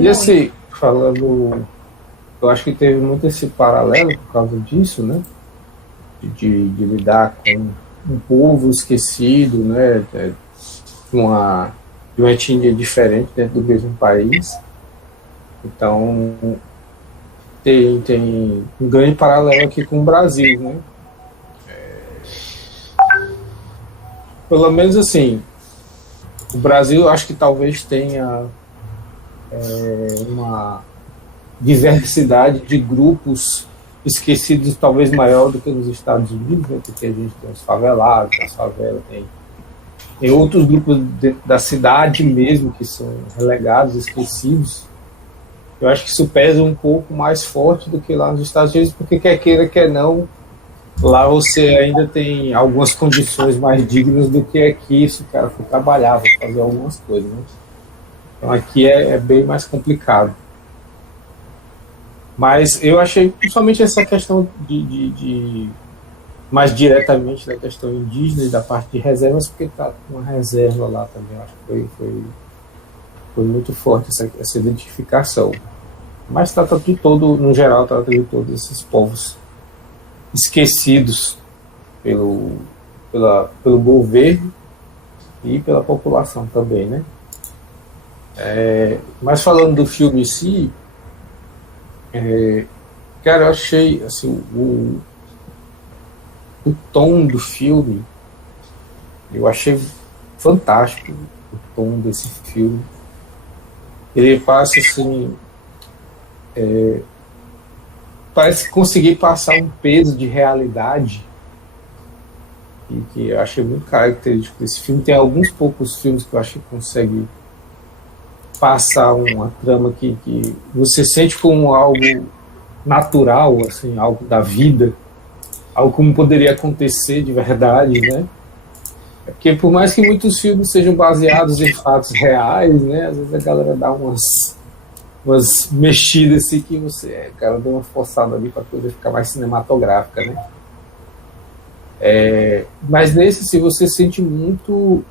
E assim, falando, eu acho que teve muito esse paralelo por causa disso, né? De lidar com um povo esquecido, né? Uma, de uma etnia diferente dentro do mesmo país. Então, tem um grande paralelo aqui com o Brasil, né? Pelo menos assim, o Brasil acho que talvez tenha uma diversidade de grupos esquecidos talvez maior do que nos Estados Unidos, né? Porque a gente tem os favelados, as favelas, tem outros grupos dentro da cidade mesmo que são relegados, esquecidos. Eu acho que isso pesa um pouco mais forte do que lá nos Estados Unidos, porque quer queira, quer não, lá você ainda tem algumas condições mais dignas do que aqui, se o cara for trabalhar, for fazer algumas coisas, né? Então aqui é bem mais complicado. Mas eu achei principalmente essa questão mais diretamente da questão indígena e da parte de reservas, porque está com uma reserva lá também, eu acho que foi muito forte essa identificação. Mas trata de todo, no geral, trata de todos esses povos esquecidos pelo governo e pela população também, né? Mas falando do filme em si, cara, eu achei assim, o tom do filme, eu achei fantástico o tom desse filme. Ele passa assim, parece conseguir passar um peso de realidade e que eu achei muito característico desse filme. Tem alguns poucos filmes que eu acho que consegue passar uma trama que você sente como algo natural, assim, algo da vida, algo como poderia acontecer de verdade, né? Porque por mais que muitos filmes sejam baseados em fatos reais, né, às vezes a galera dá umas mexidas assim que você, cara, deu uma forçada ali para a coisa ficar mais cinematográfica, né? Mas nesse, se você sente muito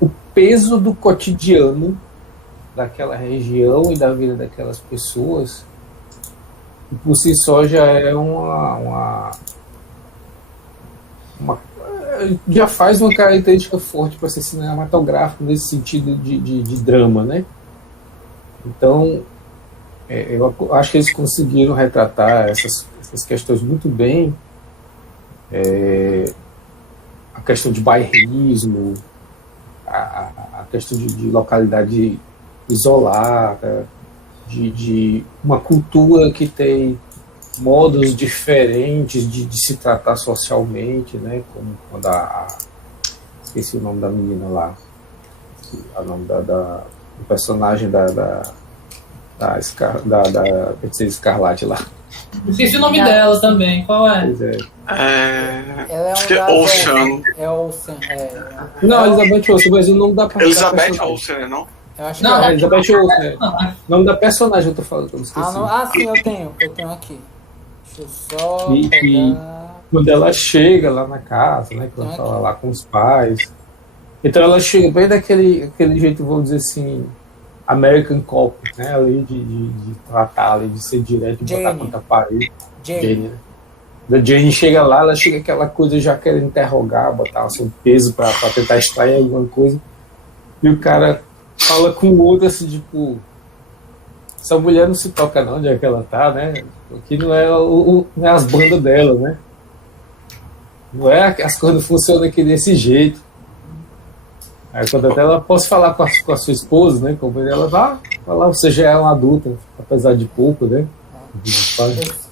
o peso do cotidiano daquela região e da vida daquelas pessoas, e por si só já é já faz uma característica forte para ser cinematográfico nesse sentido de drama, né? Então, eu acho que eles conseguiram retratar essas questões muito bem. A questão de bairrismo, a questão de localidade isolada, de uma cultura que tem modos diferentes de se tratar socialmente, né? Como quando esqueci o nome da menina lá, o nome do personagem da Feiticeira Escarlate lá. Esqueci o nome dela também, qual é? Pois é. Ela é Acho que é Ocean. Ocean. Não, Elizabeth Olsen, mas o nome da Elizabeth Olsen, não? Eu acho Não, que é. Elizabeth Olsen. O nome da personagem eu tô falando, eu esqueci. Sim, eu tenho aqui. Deixa eu só E pegar. quando ela chega lá na casa, né, que ela fala lá com os pais, então ela chega bem aquele jeito, vamos dizer assim, American Cop, né, ali de tratar, ali, de ser direto, de botar contra a parede. Jane, né? Da Jane chega lá, ela chega aquela coisa já querendo interrogar, botar o seu peso para tentar extrair alguma coisa, e o cara fala com o outro assim, tipo, essa mulher não se toca não, onde é que ela tá, né? Aqui não é, não é as bandas dela, né? Não é as coisas funcionam aqui desse jeito. Aí quando até ela posso falar com a sua esposa, né? Como ela vai falar, você já é uma adulta, apesar de pouco, né?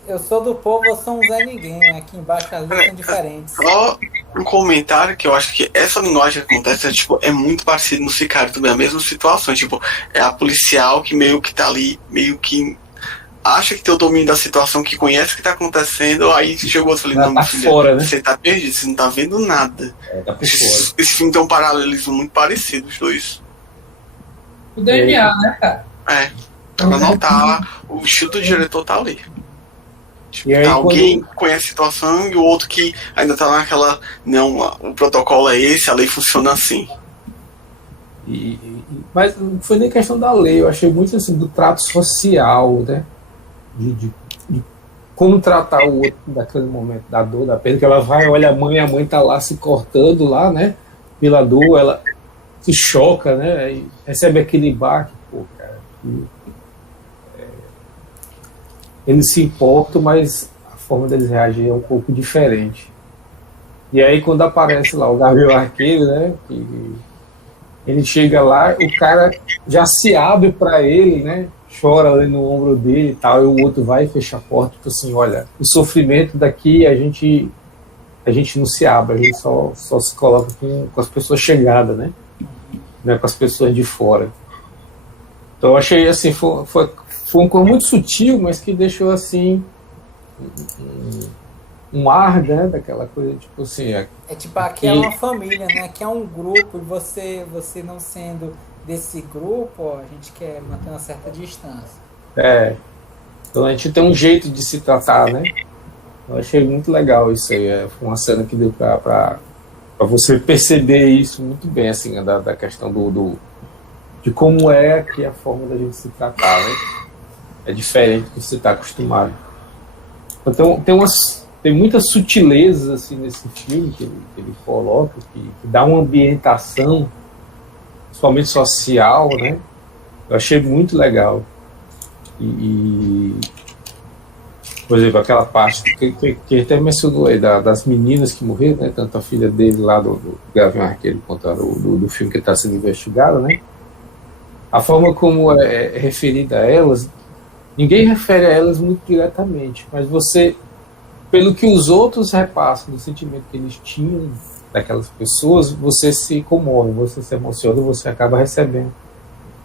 Eu sou do povo, eu sou um Zé Ninguém. Aqui embaixo as letras são diferentes. Só um comentário que eu acho que essa linguagem que acontece é muito parecido no Sicário também, a mesma situação. Tipo, é a policial que meio que tá ali, meio que acha que tem o domínio da situação, que conhece o que tá acontecendo, aí chegou e falou, não, tá filha, fora, né? você tá perdido, você não tá vendo nada. Tá por fora. Esse filme tem um paralelismo muito parecido, os dois. O DNA, né, cara? Pra notar, o estilo do diretor tá ali. Tipo, E aí, alguém conhece a situação e o outro que ainda tá naquela, não, o protocolo é esse, a lei funciona assim. E Mas não foi nem questão da lei, eu achei muito assim do trato social, né? De como tratar o outro naquele momento da dor, da perda, que ela vai, olha a mãe tá lá se cortando lá, né? Pela dor, ela se choca, né? E recebe aquele baque, pô, cara. Eles se importam, mas a forma deles reagir é um pouco diferente. E aí quando aparece lá o Gavião Arqueiro, né? Que ele chega lá, o cara já se abre para ele, né? Chora ali no ombro dele e tal, e o outro vai e fecha a porta, tipo assim, olha, o sofrimento daqui a gente não se abre, a gente só se coloca com as pessoas chegadas, né? Com as pessoas de fora. Então eu achei assim, foi uma coisa muito sutil, mas que deixou assim um ar, né, daquela coisa, tipo assim... É tipo, aqui é uma família, né? Aqui é um grupo, e você não sendo desse grupo, ó, a gente quer manter uma certa distância. Então a gente tem um jeito de se tratar, né? Eu achei muito legal isso aí, foi uma cena que deu pra você perceber isso muito bem, assim, da questão de como é que a forma da gente se tratar, né? É diferente do que você está acostumado. Então tem muitas sutilezas assim nesse filme que ele coloca, que dá uma ambientação, principalmente social, né? Eu achei muito legal. Por exemplo, aquela parte que até mencionou aí, das meninas que morreram, né? Tanto a filha dele lá do Gavião Arqueiro quanto a do filme que está sendo investigado, né? A forma como é referida a elas, ninguém refere a elas muito diretamente, mas você, pelo que os outros repassam do sentimento que eles tinham daquelas pessoas, você se comove, você se emociona, você acaba recebendo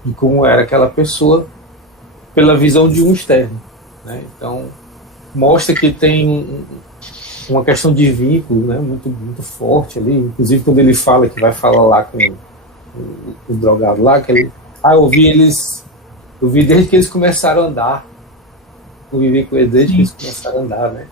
de como era aquela pessoa pela visão de um externo, né? Então mostra que tem uma questão de vínculo, né, muito, muito forte ali, inclusive quando ele fala que vai falar lá com o drogado lá, que ele, eu vi desde que eles começaram a andar, eu vivi com eles desde que eles começaram a andar, né?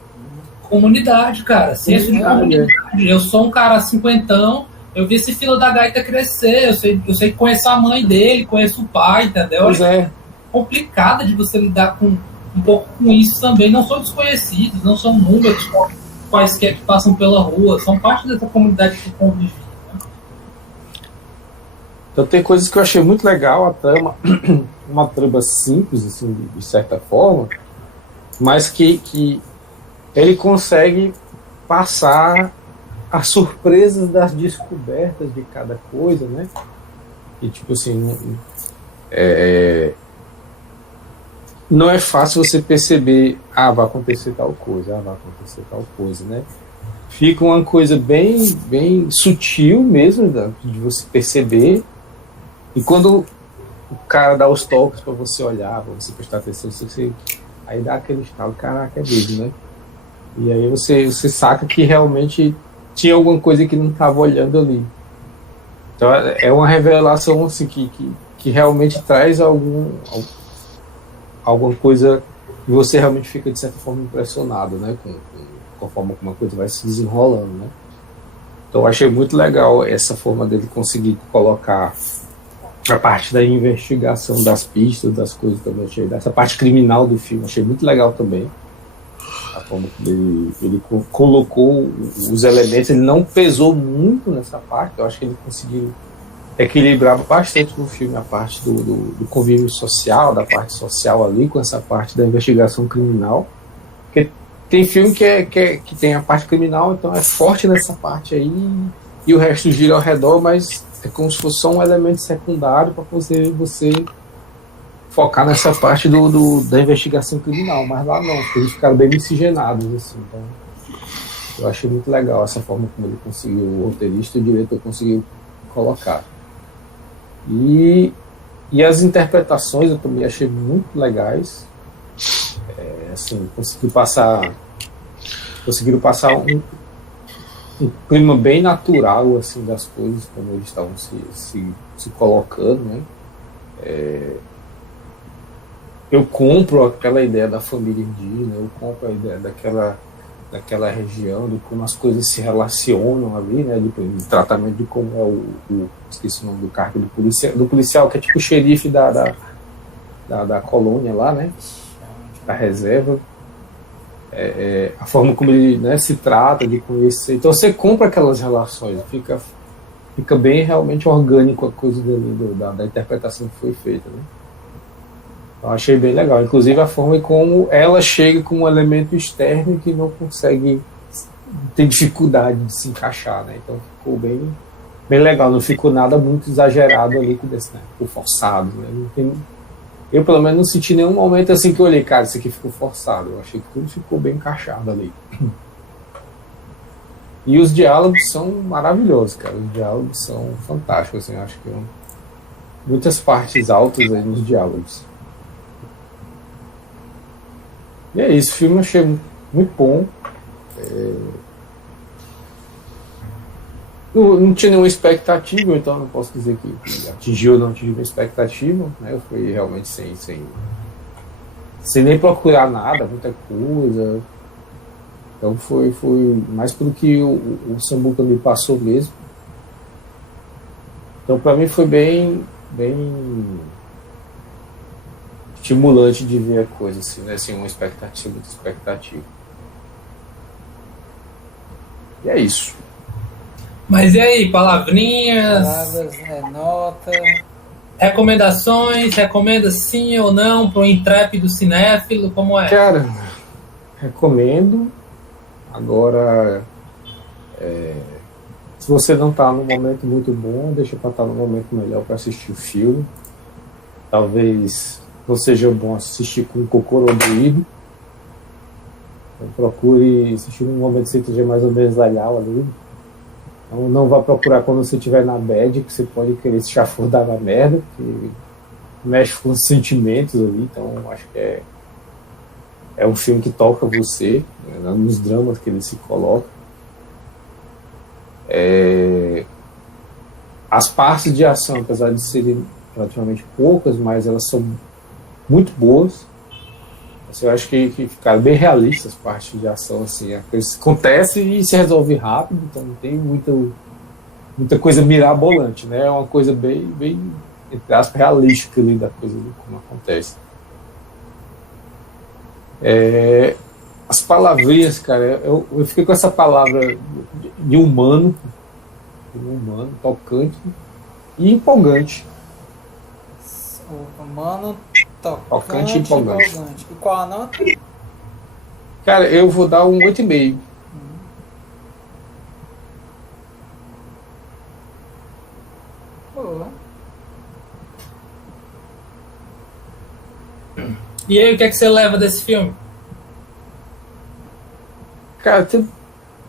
Comunidade, cara, senso de comunidade. Eu sou um cara cinquentão, eu vi esse filho da gaita crescer, eu sei que conheço a mãe dele, conheço o pai, entendeu? Pois é. Complicada de você lidar com um pouco com isso também. Não são desconhecidos, não são números quaisquer que passam pela rua, são parte dessa comunidade que convive. Né? Então tem coisas que eu achei muito legal, a trama, uma trama simples, assim, de certa forma, mas que ele consegue passar as surpresas das descobertas de cada coisa, né? E tipo assim, não é fácil você perceber, vai acontecer tal coisa, vai acontecer tal coisa, né? Fica uma coisa bem, bem sutil mesmo de você perceber, e quando o cara dá os toques para você olhar, para você prestar atenção, aí dá aquele estalo, caraca, é mesmo, né? E aí você saca que realmente tinha alguma coisa que não estava olhando ali. Então é uma revelação assim, que realmente traz alguma coisa que você realmente fica de certa forma impressionado, né, com a forma como a coisa vai se desenrolando, né? Então eu achei muito legal essa forma dele conseguir colocar a parte da investigação das pistas, das coisas também, achei, dessa parte criminal do filme, achei muito legal também a forma que ele colocou os elementos. Ele não pesou muito nessa parte, eu acho que ele conseguiu equilibrar bastante no filme a parte do convívio social, da parte social ali, com essa parte da investigação criminal. Porque tem filme que tem a parte criminal, então é forte nessa parte aí, e o resto gira ao redor, mas é como se fosse só um elemento secundário para você focar nessa parte da investigação criminal. Mas lá não, porque eles ficaram bem miscigenados, assim. Então, eu achei muito legal essa forma como ele conseguiu, o roteirista e o diretor conseguiu colocar. E as interpretações eu também achei muito legais. Assim, conseguiram passar um clima bem natural assim, das coisas, como eles estavam se colocando, né? Eu compro aquela ideia da família indígena, eu compro a ideia daquela região, de como as coisas se relacionam ali, né, de tratamento de como é esqueci o nome do cargo do policial, que é tipo o xerife da colônia lá, né, da reserva, a forma como ele, né, se trata de conhecer. Então você compra aquelas relações, fica bem realmente orgânico a coisa da interpretação que foi feita, né. Eu achei bem legal, inclusive a forma como ela chega com um elemento externo que não consegue, tem dificuldade de se encaixar, né? Então ficou bem legal, não ficou nada muito exagerado ali com desse, né? Ficou forçado, né? Eu pelo menos não senti nenhum momento assim que eu olhei, cara, isso aqui ficou forçado. Eu achei que tudo ficou bem encaixado ali. E os diálogos são maravilhosos, cara. Os diálogos são fantásticos, assim, eu acho que muitas partes altas aí nos diálogos. E é isso, o filme eu achei muito bom. Não tinha nenhuma expectativa, então não posso dizer que atingiu ou não atingiu a expectativa, né? Eu fui realmente sem nem procurar nada, muita coisa. Então foi mais pelo que o Sambuca me passou mesmo. Então para mim foi bem estimulante de ver a coisa, assim, né? Assim, muita expectativa. E é isso. Mas e aí, palavrinhas? Palavras, nota. Recomendações? Recomenda sim ou não para o intrépido cinéfilo? Como é? Cara, recomendo. Agora, se você não está num momento muito bom, deixa para estar num momento melhor para assistir o filme. Talvez não seja bom assistir com o cocô doído. Então, procure assistir num momento que você esteja mais ou menos legal ali. Então, não vá procurar quando você estiver na bad, que você pode querer se chafurdar na merda, que mexe com os sentimentos ali. Então, acho que é um filme que toca você, né, nos dramas que ele se coloca. As partes de ação, apesar de serem relativamente poucas, mas elas são muito boas. Assim, eu acho que ficaram bem realistas as partes de ação, assim, a coisa acontece e se resolve rápido, então não tem muita coisa mirabolante, né? É uma coisa bem entre aspas, realística ali da coisa, como acontece. As palavrinhas, cara, eu fiquei com essa palavra de humano, tocante e empolgante. Humano, tocante e empolgante. E qual a nota? Cara, eu vou dar um 8,5. Boa. E aí, o que é que você leva desse filme? Cara,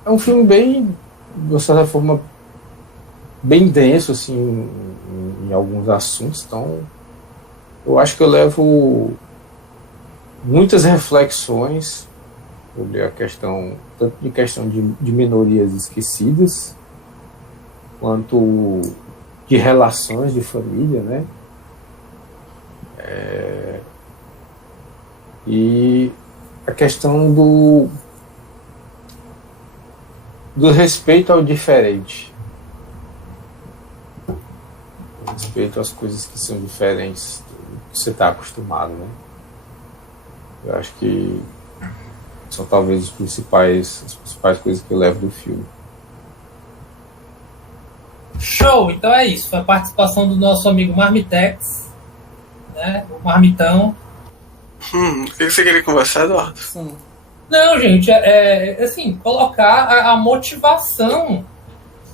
é um filme bem, de certa forma, bem denso, assim, em alguns assuntos. Então, eu acho que eu levo muitas reflexões sobre a questão, tanto de questão de minorias esquecidas, quanto de relações de família, né? E a questão do respeito ao diferente. Respeito às coisas que são diferentes do que você está acostumado, né? Eu acho que são talvez as principais coisas que eu levo do filme. Show! Então é isso. Foi a participação do nosso amigo Marmitex, né? O Marmitão. O que você queria conversar, Eduardo? Sim. Não, gente, assim, colocar a motivação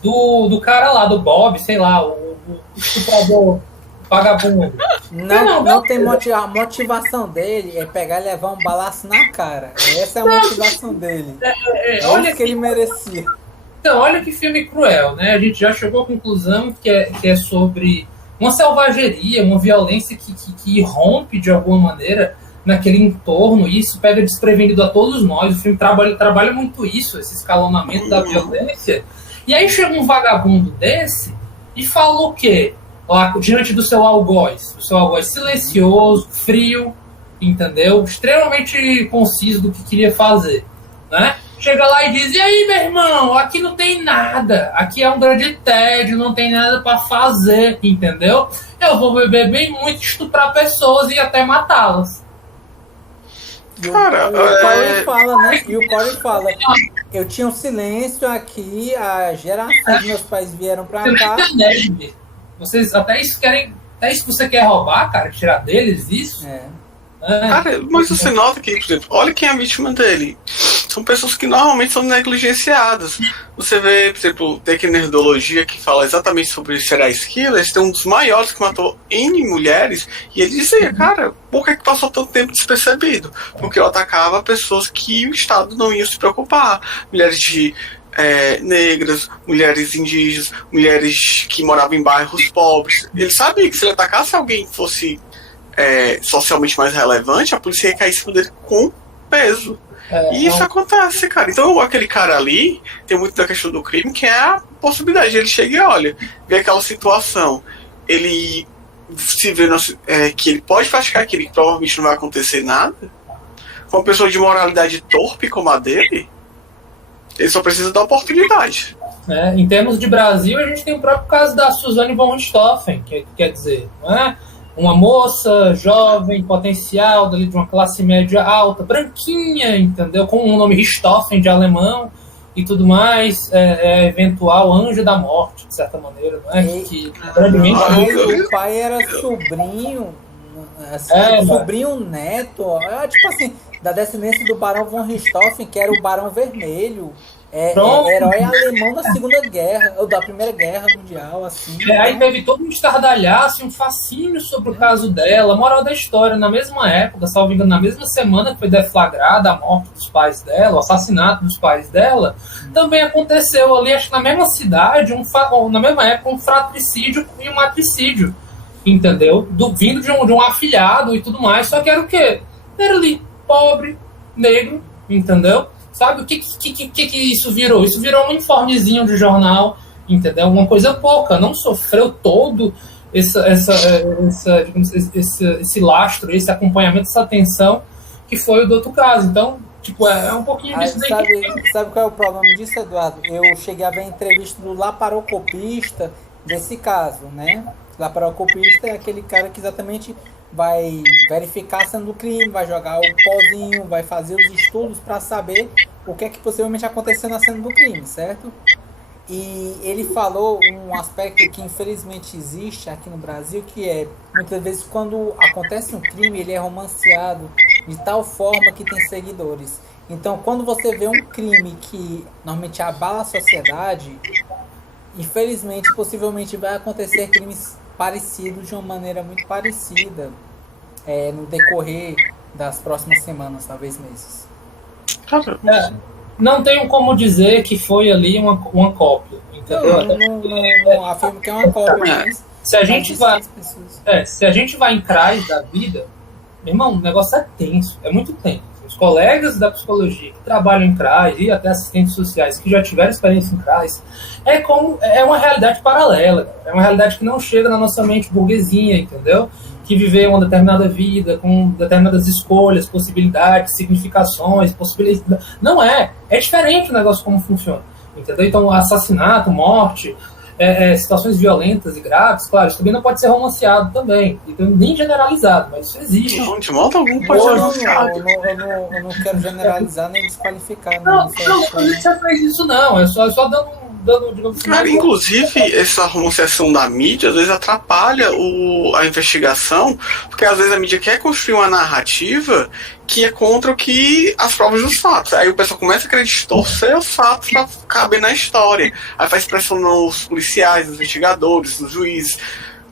do cara lá, do Bob, sei lá, o estuprador, o vagabundo. Não tem a motivação dele é pegar e levar um balaço na cara. Essa é a motivação dele. Olha que ele merecia. Então, olha que filme cruel, né? A gente já chegou à conclusão que é sobre uma selvageria, uma violência que irrompe de alguma maneira naquele entorno, e isso pega desprevenido a todos nós. O filme trabalha muito isso, esse escalonamento da violência. E aí chega um vagabundo desse e fala o quê? Lá diante do seu algoz silencioso, frio, entendeu? Extremamente conciso do que queria fazer, né? chega lá e diz: e aí, meu irmão, aqui não tem nada, aqui é um grande tédio, não tem nada pra fazer, entendeu? Eu vou beber bem muito, estuprar pessoas e até matá-las. Cara, o Corey fala, né? E o Corey fala: eu tinha um silêncio aqui, a geração dos meus pais vieram pra cá. Vocês até isso querem. Até isso você quer roubar, cara? Tirar deles isso? Cara, mas você nota que, por exemplo, olha quem é a vítima dele. São pessoas que normalmente são negligenciadas. Você vê, por exemplo, tem aqui Nerdologia que fala exatamente sobre serial killers, tem um dos maiores que matou N mulheres, e ele dizia, cara, por que passou tanto tempo despercebido? Porque eu atacava pessoas que o Estado não ia se preocupar. Mulheres de negras, mulheres indígenas, mulheres que moravam em bairros pobres. Ele sabia que se ele atacasse alguém que fosse socialmente mais relevante, a polícia ia cair em cima dele com peso. E isso acontece, cara. Então aquele cara ali tem muito da questão do crime, que é a possibilidade. Ele chega e olha, vê aquela situação, ele se vê que ele pode praticar aquilo, que provavelmente não vai acontecer nada. Com uma pessoa de moralidade torpe como a dele, ele só precisa da oportunidade. Em termos de Brasil, a gente tem o próprio caso da Suzane von Richthofen, que quer dizer, não é? Uma moça jovem, potencial, dali de uma classe média alta, branquinha, entendeu? Com um nome Richthofen de alemão e tudo mais, eventual anjo da morte, de certa maneira, não é? Que o pai era sobrinho, assim, sobrinho neto, tipo assim, da descendência do Barão von Richthofen, que era o Barão Vermelho. Herói alemão da Segunda Guerra, ou da Primeira Guerra Mundial, assim. Aí teve todo um estardalhaço, um fascínio sobre o caso dela. Moral da história, na mesma época, salvo engano, na mesma semana que foi deflagrada a morte dos pais dela, o assassinato dos pais dela, também aconteceu ali, acho que na mesma cidade, na mesma época, um fratricídio e um matricídio, entendeu? Vindo de um afilhado e tudo mais, só que era o quê? Era ali, pobre, negro, entendeu? Sabe o que isso virou? Isso virou um informezinho de jornal, entendeu? Uma coisa pouca, não sofreu todo esse lastro, esse acompanhamento, essa atenção que foi o do outro caso. Então, tipo, é um pouquinho disso daí. Sabe qual é o problema disso, Eduardo? Eu cheguei a ver a entrevista do laparoscopista desse caso, né? Laparoscopista é aquele cara que exatamente vai verificar a cena do crime, vai jogar o pozinho, vai fazer os estudos para saber o que é que possivelmente aconteceu na cena do crime, certo? E ele falou um aspecto que infelizmente existe aqui no Brasil, que é, muitas vezes quando acontece um crime, ele é romanceado de tal forma que tem seguidores. Então, quando você vê um crime que normalmente abala a sociedade, infelizmente, possivelmente vai acontecer crimes parecidos de uma maneira muito parecida no decorrer das próximas semanas, talvez meses. Não tenho como dizer que foi ali uma cópia, entendeu? Não afirmo que é uma cópia, mas se a gente vai em CRAs da vida, meu irmão, o negócio é tenso, é muito tenso. Os colegas da psicologia que trabalham em CRAs e até assistentes sociais que já tiveram experiência em CRAs, é uma realidade paralela, é uma realidade que não chega na nossa mente burguesinha, entendeu? Que viveu uma determinada vida, com determinadas escolhas, possibilidades, significações, possibilidades. Não é diferente o negócio como funciona, entendeu? Então, assassinato, morte, situações violentas e graves, claro, isso também não pode ser romanceado também, então, nem generalizado, mas isso existe. Não, de modo algum pode ser romanceado. Eu não quero generalizar nem desqualificar. Não você faz isso não, é só dando digamos assim, cara, inclusive, essa romanceação da mídia às vezes atrapalha a investigação, porque às vezes a mídia quer construir uma narrativa que é contra as provas dos fatos. Aí o pessoal começa a querer distorcer os fatos para caber na história. Aí faz pressão nos policiais, nos investigadores, nos juízes.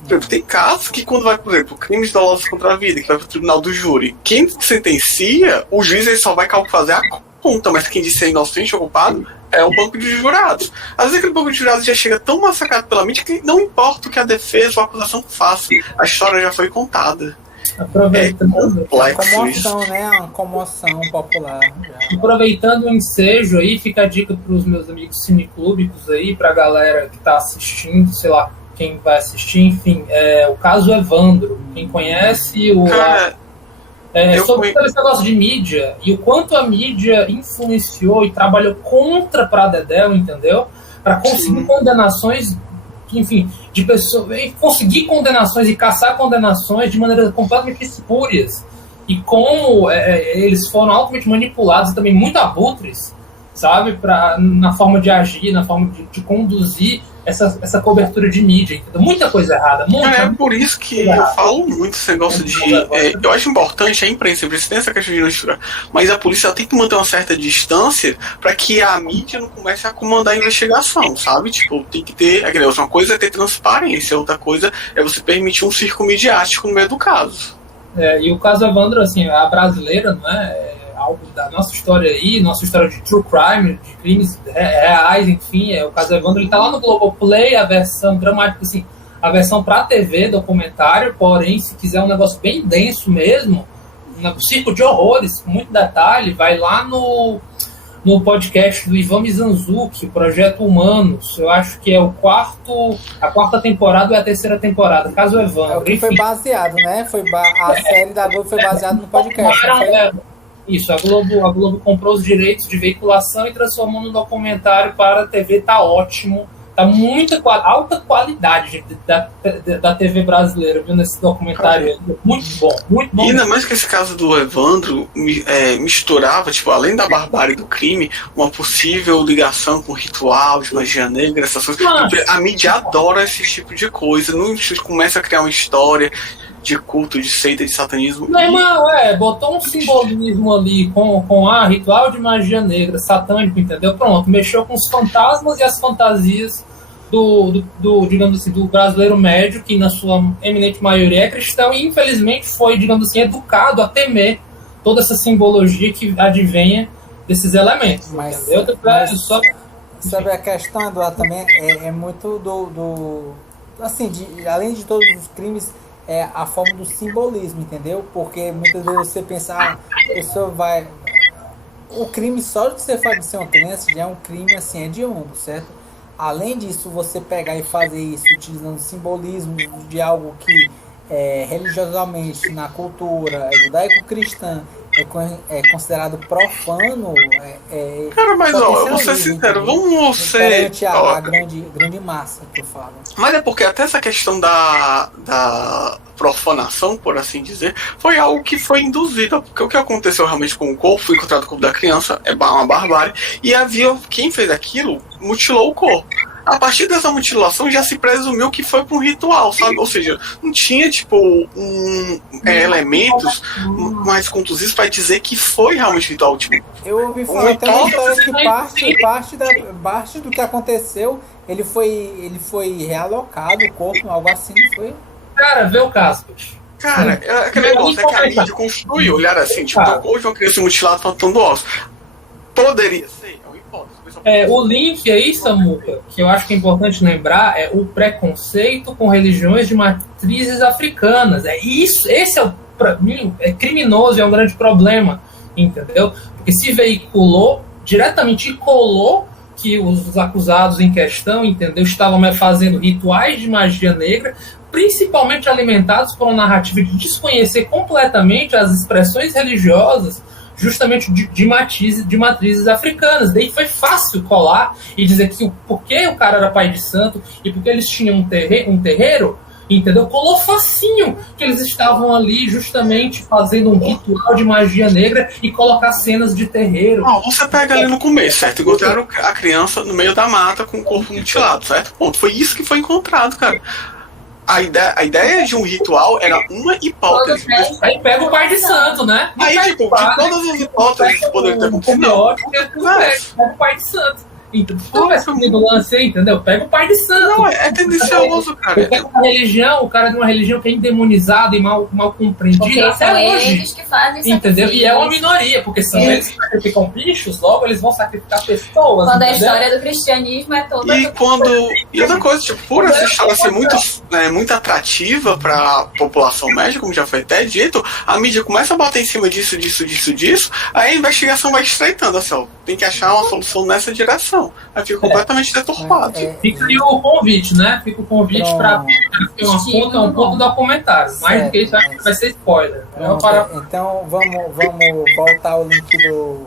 Por exemplo, tem casos que quando vai, por exemplo, crimes dolosos contra a vida, que vai para o tribunal do júri, quem sentencia, o juiz ele só vai fazer a conta, mas quem disse é inocente ou culpado é o banco de jurados. Às vezes aquele banco de jurados já chega tão massacrado pela mídia que não importa o que a defesa ou a acusação faça, a história já foi contada. Aproveitando a comoção, né? A comoção popular. Aproveitando o ensejo aí, fica a dica para os meus amigos cineclúbicos aí, para a galera que está assistindo, sei lá, quem vai assistir, enfim, o caso Evandro. Quem conhece Sobre esse negócio de mídia e o quanto a mídia influenciou e trabalhou contra Pradedel, entendeu? Para conseguir condenações, enfim, de pessoas, conseguir condenações e caçar condenações de maneira completamente espúrias. E como eles foram altamente manipulados e também muito abutres, sabe? Na forma de agir, na forma de conduzir essa cobertura de mídia, entendeu? Muita coisa errada. É por isso que eu falo muito esse negócio de... eu acho importante a imprensa, a imprensa tem essa questão de notificar, mas a polícia tem que manter uma certa distância para que a mídia não comece a comandar a investigação, sabe? Tipo, tem que ter... Uma coisa é ter transparência, outra coisa é você permitir um circo midiático no meio do caso. E o caso Evandro, assim, a brasileira, não é? Algo da nossa história aí, nossa história de true crime, de crimes reais, enfim, o caso Evandro, ele tá lá no Globoplay, a versão dramática, assim, a versão pra TV, documentário, porém, se quiser um negócio bem denso mesmo, um circo de horrores, com muito detalhe, vai lá no podcast do Ivan Mizanzuki, o Projeto Humanos, eu acho que é a quarta temporada ou é a terceira temporada, caso Evandro. É o que foi baseado, né? A série da Globo foi baseada no podcast. Isso, a Globo comprou os direitos de veiculação e transformou no documentário para a TV, tá ótimo. Tá alta qualidade, gente, da TV brasileira, viu, nesse documentário. Muito bom, muito bom. E ainda mais que esse caso do Evandro misturava, tipo, além da barbárie do crime, uma possível ligação com ritual de magia negra, essas coisas. A mídia adora esse tipo de coisa. Não começa a criar uma história de culto, de seita, de satanismo. Não, irmão, botou um simbolismo ali com ritual de magia negra, satânico, entendeu? Pronto, mexeu com os fantasmas e as fantasias do digamos assim, do brasileiro médio, que na sua eminente maioria é cristão e infelizmente foi, digamos assim, educado a temer toda essa simbologia que advenha desses elementos. Entendeu? Sabe, a questão, Eduardo, também é muito assim, além de todos os crimes, é a forma do simbolismo, entendeu? Porque muitas vezes você pensa, a pessoa vai... O crime, só de você ser uma criança, já é um crime, assim, hediondo, certo? Além disso, você pegar e fazer isso utilizando simbolismo de algo que religiosamente, na cultura judaico-cristã, é considerado profano. Cara, mas eu vou ser sincero, vamos ser... A grande massa que eu falo. Mas é porque até essa questão da profanação, por assim dizer, foi algo que foi induzido, porque o que aconteceu realmente com o corpo, foi encontrado o corpo da criança, é uma barbárie, e quem fez aquilo mutilou o corpo. A partir dessa mutilação já se presumiu que foi para um ritual, sabe? Ou seja, não tinha, tipo, elementos mais contusivos para dizer que foi realmente ritual. Tipo, eu ouvi falar até uma história que parte do que aconteceu, ele foi realocado, o corpo, algo assim, não foi? Cara, vê o caso. Cara, aquele negócio é que a mídia construiu, olhar assim, tipo, hoje uma criança mutilada faltando ossos. Poderia ser, é uma hipótese. O link aí, Samuca, que eu acho que é importante lembrar, é o preconceito com religiões de matrizes africanas. Esse pra mim, é criminoso, é um grande problema, entendeu? Porque se veiculou diretamente e colou que os acusados em questão, entendeu, estavam fazendo rituais de magia negra, principalmente alimentados por uma narrativa de desconhecer completamente as expressões religiosas justamente de matrizes africanas. Daí foi fácil colar e dizer que porque o cara era pai de santo e porque eles tinham um terreiro, entendeu? Colou facinho que eles estavam ali justamente fazendo um ritual de magia negra e colocar cenas de terreiro. Você pega ali no começo, certo? Encontraram a criança no meio da mata com o corpo mutilado, certo? Ponto. Foi isso que foi encontrado, cara. A ideia de um ritual era uma hipótese. Aí pega o pai de santo, né? Aí, tipo, de todas as hipóteses que poderiam ter acontecido, pega o pai de santo. Então, essa lance aí, entendeu? Pega o pai de santo. Não, é tendencioso, cara. Pega uma religião, o cara de uma religião que é endemonizada e mal compreendida até hoje. Eles que fazem, entendeu? E é uma minoria, porque são eles que sacrificam bichos, logo eles vão sacrificar pessoas. Quando a história do cristianismo é toda. E outra coisa, tipo, por essa história ser muito atrativa pra população média, como já foi até dito, a mídia começa a bater em cima disso, aí a investigação vai estreitando, assim, ó, tem que achar uma solução nessa direção. situação. Aí fica completamente deturpado. Fica aí o convite, né? Fica o convite para um ponto documentário. Mais do que isso, acho que vai ser spoiler. Então vamos voltar ao link do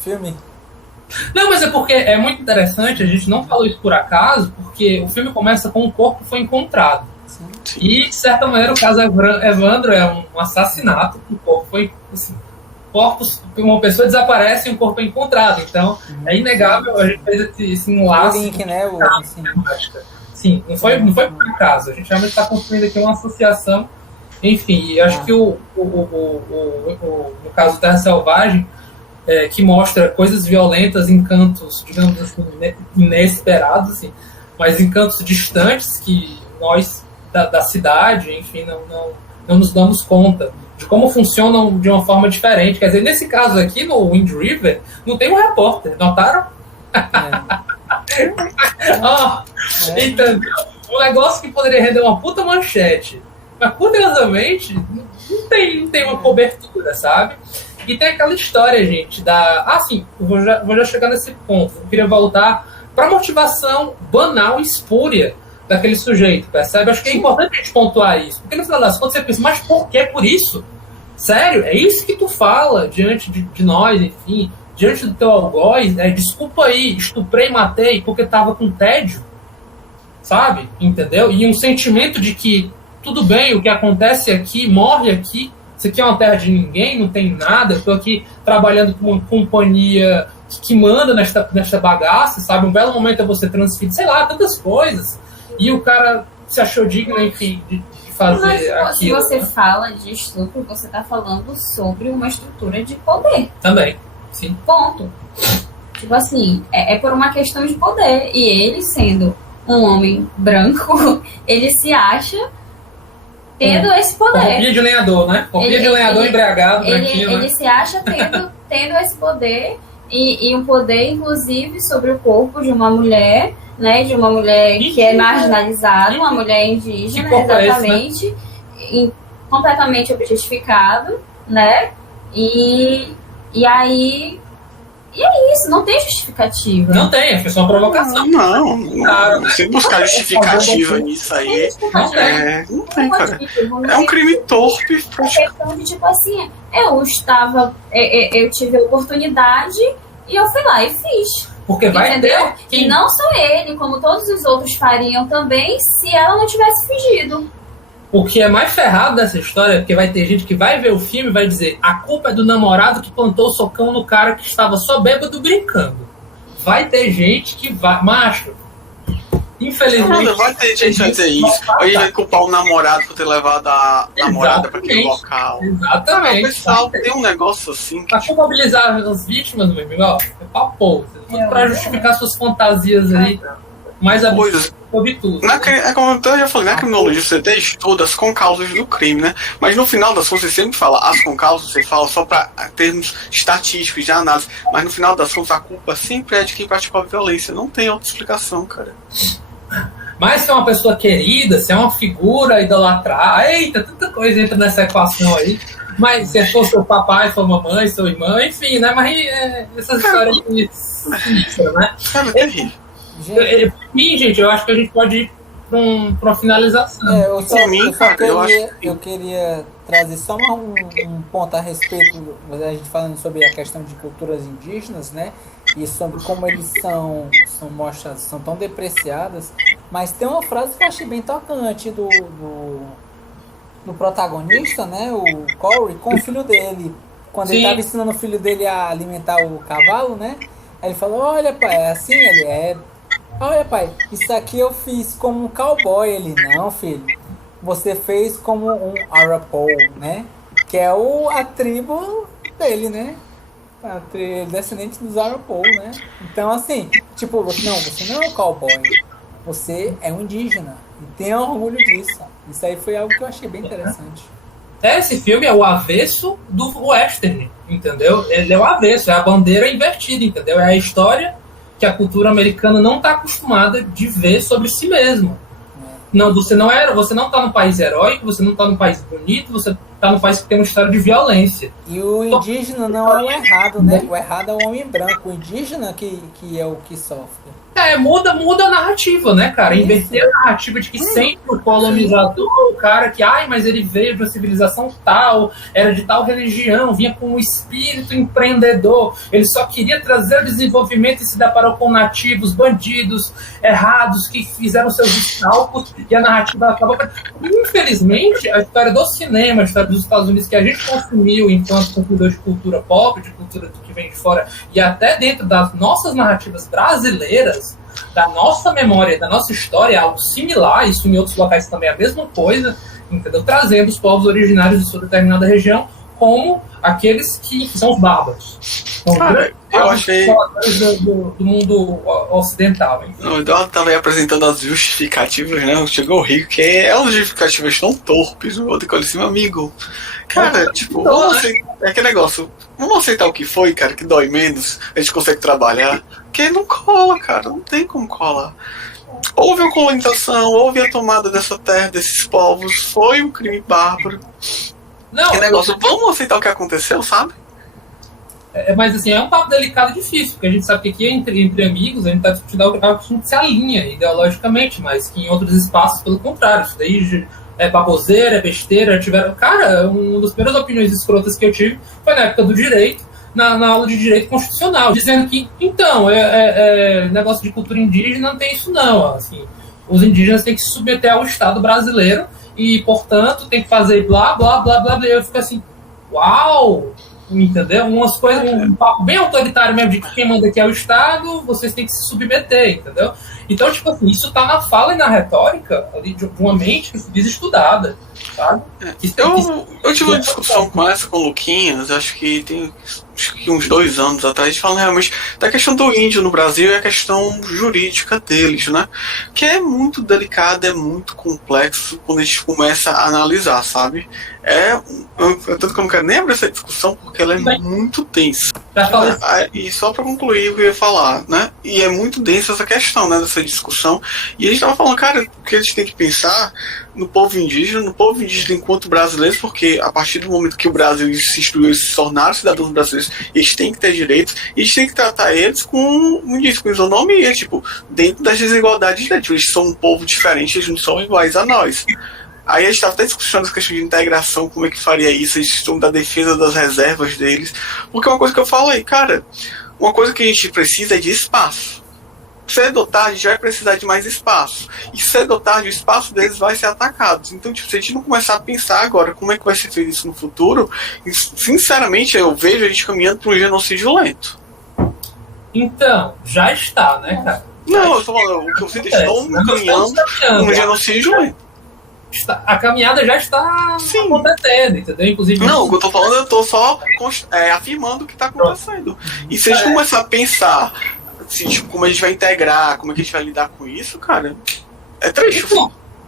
filme. Não, mas é porque é muito interessante, a gente não falou isso por acaso, porque o filme começa com um corpo que foi encontrado. Sim. E, de certa maneira, o caso Evandro é um assassinato, um corpo foi... Assim, uma pessoa desaparece e um corpo é encontrado. Então, é inegável, a gente fez esse enlace. O link, né? Sim, não foi por acaso. A gente realmente está construindo aqui uma associação. Enfim, acho que no caso Terra Selvagem, que mostra coisas violentas, encantos, digamos assim, inesperados, assim, mas encantos distantes que nós, da cidade, enfim, não nos damos conta de como funcionam de uma forma diferente. Quer dizer, nesse caso aqui, no Wind River, não tem um repórter, notaram? Entendeu? Um negócio que poderia render uma puta manchete, mas curiosamente não tem uma cobertura, sabe? E tem aquela história, gente, sim, vou já chegar nesse ponto. Eu queria voltar para a motivação banal e espúria daquele sujeito, percebe? Acho que é importante a gente pontuar isso. Porque no final das contas você pensa, mas por que por isso? Sério? É isso que tu fala diante de nós, enfim, diante do teu algoz, né? Desculpa aí, estuprei e matei porque tava com tédio, sabe? Entendeu? E um sentimento de que tudo bem, o que acontece aqui, morre aqui. Isso aqui é uma terra de ninguém, não tem nada. Estou aqui trabalhando com uma companhia que manda nesta bagaça, sabe? Um belo momento é você transferir, sei lá, tantas coisas. E o cara se achou digno, enfim, de fazer Mas aquilo. se você fala de estupro, você está falando sobre uma estrutura de poder. Também, sim. Ponto. Tipo assim, é por uma questão de poder. E ele, sendo um homem branco, ele se acha tendo esse poder. Corrupia de lenhador, né? Corrupia de lenhador embriagado, branquinho, né? Ele se acha tendo esse poder e um poder, inclusive, sobre o corpo de uma mulher, né? De uma mulher que é marginalizada, uma mulher indígena, exatamente, completamente objetificado, né? E aí... E é isso, não tem justificativa. Não tem, foi só uma provocação. Não. Sem buscar justificativa nisso aí. Não tem, cara. É um crime torpe. É questão de, tipo assim, eu tive a oportunidade e eu fui lá e fiz. Porque vai entendeu? ter... E não só ele, como todos os outros fariam também, se ela não tivesse fugido. O que é mais ferrado dessa história é porque vai ter gente que vai ver o filme e vai dizer a culpa é do namorado que plantou o socão no cara que estava só bêbado brincando. Vai ter gente que vai... Macho, infelizmente... Vai ter gente que vai dizer isso. Aí vai culpar o namorado por ter levado a namorada para aquele local. Exatamente. Pessoal, tem um negócio assim... Pra culpabilizar as vítimas, meu amigo, ó, é papo. Pra justificar suas fantasias aí... mais absurdas. Como eu já falei, na criminologia você estuda as concausas do crime, né? Mas no final das contas você sempre fala as concausas, você fala só para termos estatísticos de análise, mas no final das contas a culpa sempre é de quem praticou a violência. Não tem outra explicação, cara. Mas se é uma pessoa querida, se é uma figura idolatrada, eita, tanta coisa entra nessa equação aí. Mas se for seu papai, sua mamãe, sua irmã, enfim, né? Mas essas histórias sinistras, né? É terrível. Gente, eu acho que a gente pode ir para uma finalização. Eu queria trazer só um ponto a respeito, a gente falando sobre a questão de culturas indígenas, né? E sobre como eles são mostrados, são tão depreciadas. Mas tem uma frase que eu achei bem tocante do protagonista, né? O Corey, com o filho dele. Quando ele estava ensinando o filho dele a alimentar o cavalo, né? Aí ele falou, olha pai, é assim, ele é... Olha pai, isso aqui eu fiz como um cowboy. Ele, não filho, você fez como um Arapaho, né? Que é a tribo dele, né? Descendente dos Arapaho, né? Então assim, tipo, você não é um cowboy, você é um indígena. E tenha orgulho disso. Isso aí foi algo que eu achei bem interessante. Esse filme é o avesso do western, entendeu? Ele é o avesso, é a bandeira invertida, entendeu? É a história que a cultura americana não está acostumada de ver sobre si mesma. Não, você não está num país heróico, você não está num país bonito, você tá num país que tem uma história de violência. E o indígena não é o errado, né? O errado é o homem branco. O indígena que é o que sofre. Muda a narrativa, né, cara? Inverter a narrativa de que sempre o colonizador, o cara que, mas ele veio de uma civilização tal, era de tal religião, vinha com um espírito empreendedor, ele só queria trazer o desenvolvimento e se deparou com nativos, bandidos, errados, que fizeram seus escalpos e a narrativa acabou. Infelizmente, a história do cinema, a história dos Estados Unidos que a gente consumiu enquanto consumidor de cultura pop, de cultura que vem de fora, e até dentro das nossas narrativas brasileiras, da nossa memória, da nossa história, algo similar, isso em outros locais também é a mesma coisa, entendeu? Trazendo os povos originários de sua determinada região como aqueles que são os bárbaros. Então, cara, eu achei do mundo ocidental. Enfim. O Eduardo estava aí apresentando as justificativas, né? Chegou o Rico, que as justificativas tão torpes. O outro olha assim, meu amigo. Cara, vamos aceitar, é aquele negócio. Vamos aceitar o que foi, cara, que dói menos, a gente consegue trabalhar. Porque não cola, cara, não tem como colar. Houve a colonização, houve a tomada dessa terra, desses povos, foi um crime bárbaro. Não, que negócio, vamos aceitar o que aconteceu, sabe? Mas assim, é um papo delicado e difícil, porque a gente sabe que aqui entre amigos a gente está discutindo algo que a gente se alinha ideologicamente, mas que em outros espaços, pelo contrário, isso daí é baboseira, é besteira, tiveram. Cara, uma das primeiras opiniões escrotas que eu tive foi na época do direito, na aula de direito constitucional, dizendo que, então, negócio de cultura indígena não tem isso não, assim, os indígenas têm que se submeter ao Estado brasileiro e, portanto, tem que fazer blá, blá, blá, blá, blá, e eu fico assim, uau, entendeu? Umas coisas, um papo bem autoritário mesmo, de que quem manda aqui é o Estado, vocês têm que se submeter, entendeu? Então, tipo assim, isso tá na fala e na retórica ali, de uma mente desestudada, sabe? Eu tive uma discussão com o Luquinhas, acho que uns 2 anos atrás, falando realmente da questão do índio no Brasil e a questão jurídica deles, né? Que é muito delicado, é muito complexo quando a gente começa a analisar, sabe? Tanto que eu não quero nem abrir essa discussão porque ela é muito densa. E só para concluir o que eu ia falar, né? E é muito densa essa questão, né? Dessa discussão. E a gente tava falando, cara, que a gente tem que pensar no povo indígena enquanto brasileiros, porque a partir do momento que o Brasil se instituiu e se tornaram cidadãos brasileiros, eles têm que ter direitos, e a gente tem que tratar eles com isonomia, tipo, dentro das desigualdades deles. Eles são um povo diferente, eles não são iguais a nós. Aí a gente estava até discutindo essa questão de integração, como é que faria isso, a questão da defesa das reservas deles, porque uma coisa que eu falo aí, cara, uma coisa que a gente precisa é de espaço. Cedo ou tarde já vai precisar de mais espaço. E cedo ou tarde o espaço deles vai ser atacado. Então, tipo, se a gente não começar a pensar agora como é que vai ser feito isso no futuro, sinceramente, eu vejo a gente caminhando para um genocídio lento. Então, já está, né, cara? Não, eu tô falando, o que vocês estão caminhando para um genocídio lento. A caminhada já está acontecendo, entendeu? Inclusive, não, o que eu tô falando, eu tô só afirmando o que está acontecendo. E se a gente começar a pensar tipo, como a gente vai integrar, como é que a gente vai lidar com isso, cara, é triste.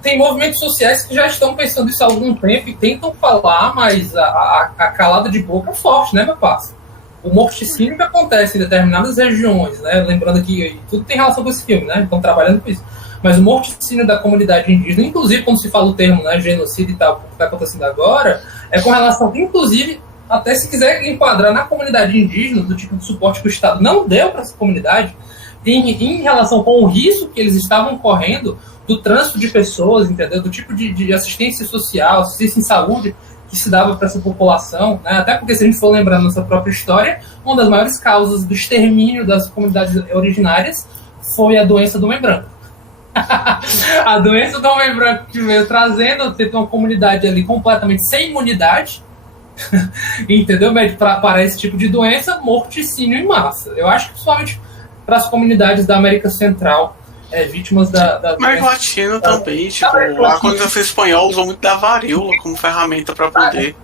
Tem movimentos sociais que já estão pensando isso há algum tempo e tentam falar, mas a calada de boca é forte, né, meu parceiro? O morticínio que acontece em determinadas regiões, né? Lembrando que tudo tem relação com esse filme, né? Estão trabalhando com isso. Mas o morticínio da comunidade indígena, inclusive quando se fala o termo, né, genocídio e tal, o que está acontecendo agora, é com relação, inclusive, até se quiser enquadrar na comunidade indígena, do tipo de suporte que o Estado não deu para essa comunidade, em relação com o risco que eles estavam correndo do trânsito de pessoas, entendeu? Do tipo de assistência social, assistência em saúde que se dava para essa população, né? Até porque, se a gente for lembrar nossa própria história, uma das maiores causas do extermínio das comunidades originárias foi a doença do homem branco. A doença do homem branco que veio trazendo uma comunidade ali completamente sem imunidade, entendeu? Para esse tipo de doença, morticínio em massa. Eu acho que principalmente para as comunidades da América Central, vítimas da Mas latino também, tipo, a colonização espanhola usou muito da varíola como ferramenta para poder.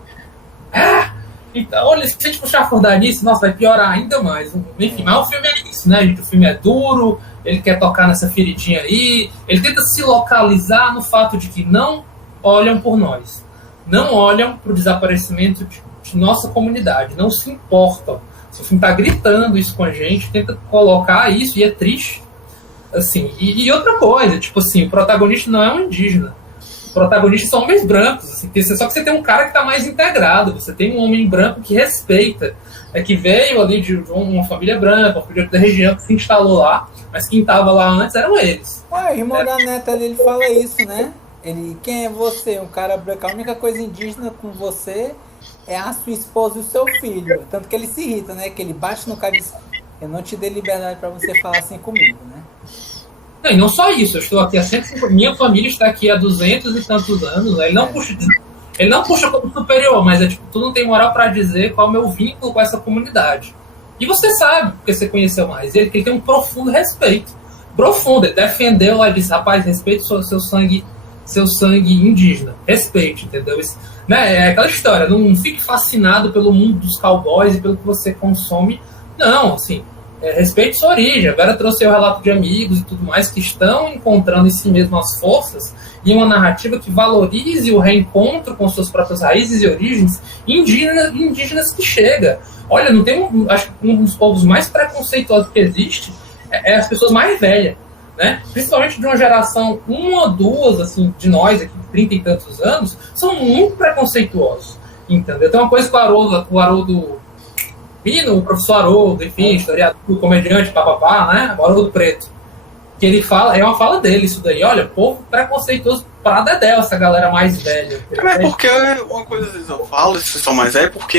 Então, olha, se a gente puxar por dar nisso, nossa, vai piorar ainda mais. Enfim, mas o filme é isso, né, gente? O filme é duro, ele quer tocar nessa feridinha aí, ele tenta se localizar no fato de que não olham por nós. Não olham para o desaparecimento de nossa comunidade, não se importam. Se o filme está gritando isso com a gente, tenta colocar isso, e é triste. Assim, e outra coisa, tipo assim, o protagonista não é um indígena. protagonistas são homens brancos, assim, só que você tem um cara que está mais integrado, você tem um homem branco que respeita, que veio ali de uma família branca, uma família da região que se instalou lá, mas quem estava lá antes eram eles. Ué, o irmão da neta ali, ele fala isso, né? Ele, quem é você? Um cara branco, a única coisa indígena com você é a sua esposa e o seu filho. Tanto que ele se irrita, né? Que ele bate no cara e diz, eu não te dei liberdade para você falar assim comigo, né? Não, e não só isso, eu estou aqui há 150, minha família está aqui há 200 e tantos anos, né? Ele não puxa como superior, mas é tipo, tu não tem moral para dizer qual é o meu vínculo com essa comunidade. E você sabe, porque você conheceu mais ele, que ele tem um profundo respeito. Profundo, ele defendeu lá e disse, rapaz, respeite seu sangue indígena, respeite, entendeu? Né, é aquela história, não fique fascinado pelo mundo dos cowboys e pelo que você consome, não, assim, respeite sua origem. A Vera trouxe o relato de amigos e tudo mais que estão encontrando em si mesmo as forças e uma narrativa que valorize o reencontro com suas próprias raízes e origens indígenas que chega. Olha, não tem acho que um dos povos mais preconceituosos que existe é as pessoas mais velhas, né? Principalmente de uma geração, uma ou duas, assim, de nós aqui, 30 e tantos anos, são muito preconceituosos, entendeu? Tem uma coisa que o Haroldo Pino, o professor Haroldo, enfim, historiador, comediante, papapá, né? O Haroldo Preto, que ele fala, é uma fala dele isso daí, olha, povo preconceituoso pra dedéu, essa galera mais velha. É porque uma coisa às vezes eu falo, esse pessoal mais velho, porque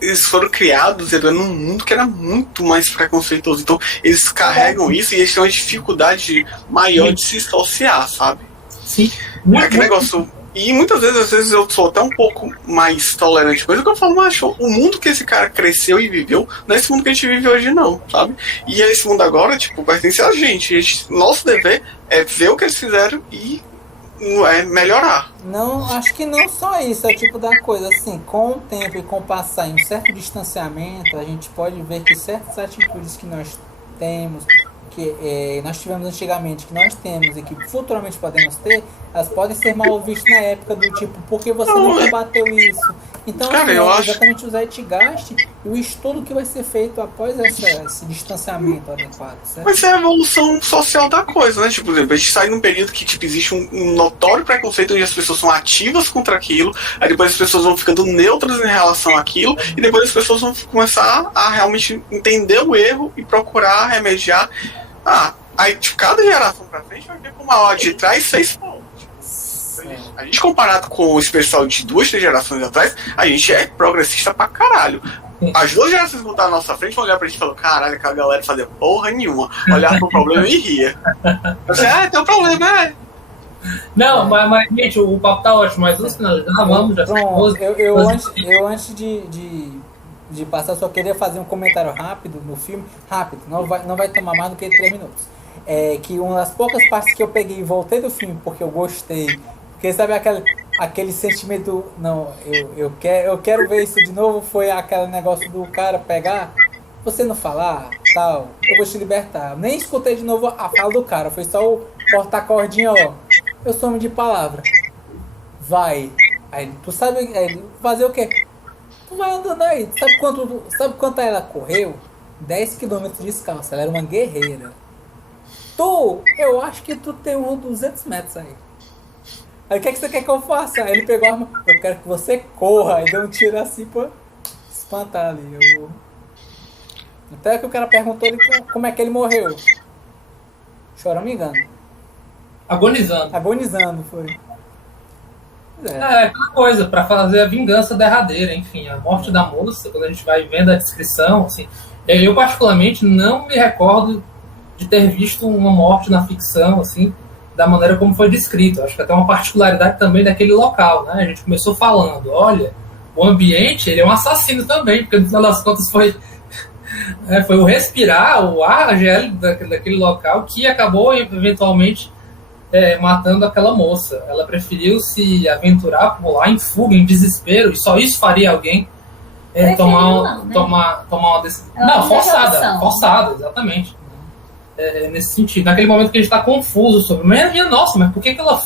eles foram criados num mundo que era muito mais preconceituoso. Então, eles carregam isso e eles têm uma dificuldade maior de se associar, sabe? Sim. É aquele negócio. E muitas vezes, às vezes, eu sou até um pouco mais tolerante. Coisa que eu falo, macho, o mundo que esse cara cresceu e viveu não é esse mundo que a gente vive hoje, não, sabe? E esse mundo agora, tipo, pertence a gente. Nosso dever é ver o que eles fizeram e melhorar. Não, acho que não só isso, é o tipo da coisa, assim, com o tempo e com o passar em um certo distanciamento, a gente pode ver que certas atitudes que nós temos, que nós tivemos antigamente, que nós temos e que futuramente podemos ter, elas podem ser mal vistas na época do tipo, por que você não combateu isso? Então, cara, assim, eu acho exatamente o zeitgeist e o estudo que vai ser feito após esse distanciamento adequado, certo? Mas é a evolução social da coisa, né? Tipo, por exemplo, a gente sai num período que tipo, existe um notório preconceito onde as pessoas são ativas contra aquilo, aí depois as pessoas vão ficando neutras em relação àquilo, e depois as pessoas vão começar a realmente entender o erro e procurar remediar. Aí de cada geração pra frente vai ver como a hora de trás fez ponto. A gente comparado com esse pessoal de 2, 3 gerações atrás, a gente é progressista pra caralho. As 2 gerações que vão estar na nossa frente vão olhar pra gente e falar, caralho, aquela galera fazia porra nenhuma. Olhar pro problema e ria. Você, tem um problema, Não, mas gente, o papo tá ótimo, mas vamos finalizar, vamos já. Pronto, eu antes de passar, só queria fazer um comentário rápido no filme, rápido, não vai tomar mais do que 3 minutos. É que uma das poucas partes que eu peguei e voltei do filme porque eu gostei, porque sabe aquele sentimento, não, eu quero ver isso de novo, foi aquele negócio do cara pegar, você não falar, tal, eu vou te libertar. Nem escutei de novo a fala do cara, foi só o cortar a cordinha, ó, eu sou homem de palavra, vai, aí tu sabe, aí, fazer o quê? Tu vai andando aí, sabe quanto ela correu? 10 km descalça, ela era uma guerreira. Eu acho que tu tem uns 200 metros aí. Aí o que você quer que eu faça? Aí ele pegou a arma, eu quero que você corra. Aí deu um tiro assim pra espantar ali. Até que o cara perguntou ele como é que ele morreu. Choramingando. Agonizando, foi. É aquela coisa, pra fazer a vingança derradeira, enfim, a morte da moça, quando a gente vai vendo a descrição, assim, eu particularmente não me recordo de ter visto uma morte na ficção, assim, da maneira como foi descrito. Acho que até uma particularidade também daquele local, né? A gente começou falando, olha, o ambiente, ele é um assassino também, porque no final das contas foi o respirar, o ar gélido daquele local que acabou eventualmente matando aquela moça. Ela preferiu se aventurar por lá em fuga, em desespero, e só isso faria alguém tomar uma decisão. Não, forçada, exatamente. Nesse sentido, naquele momento que a gente está confuso sobre, minha nossa, mas por que ela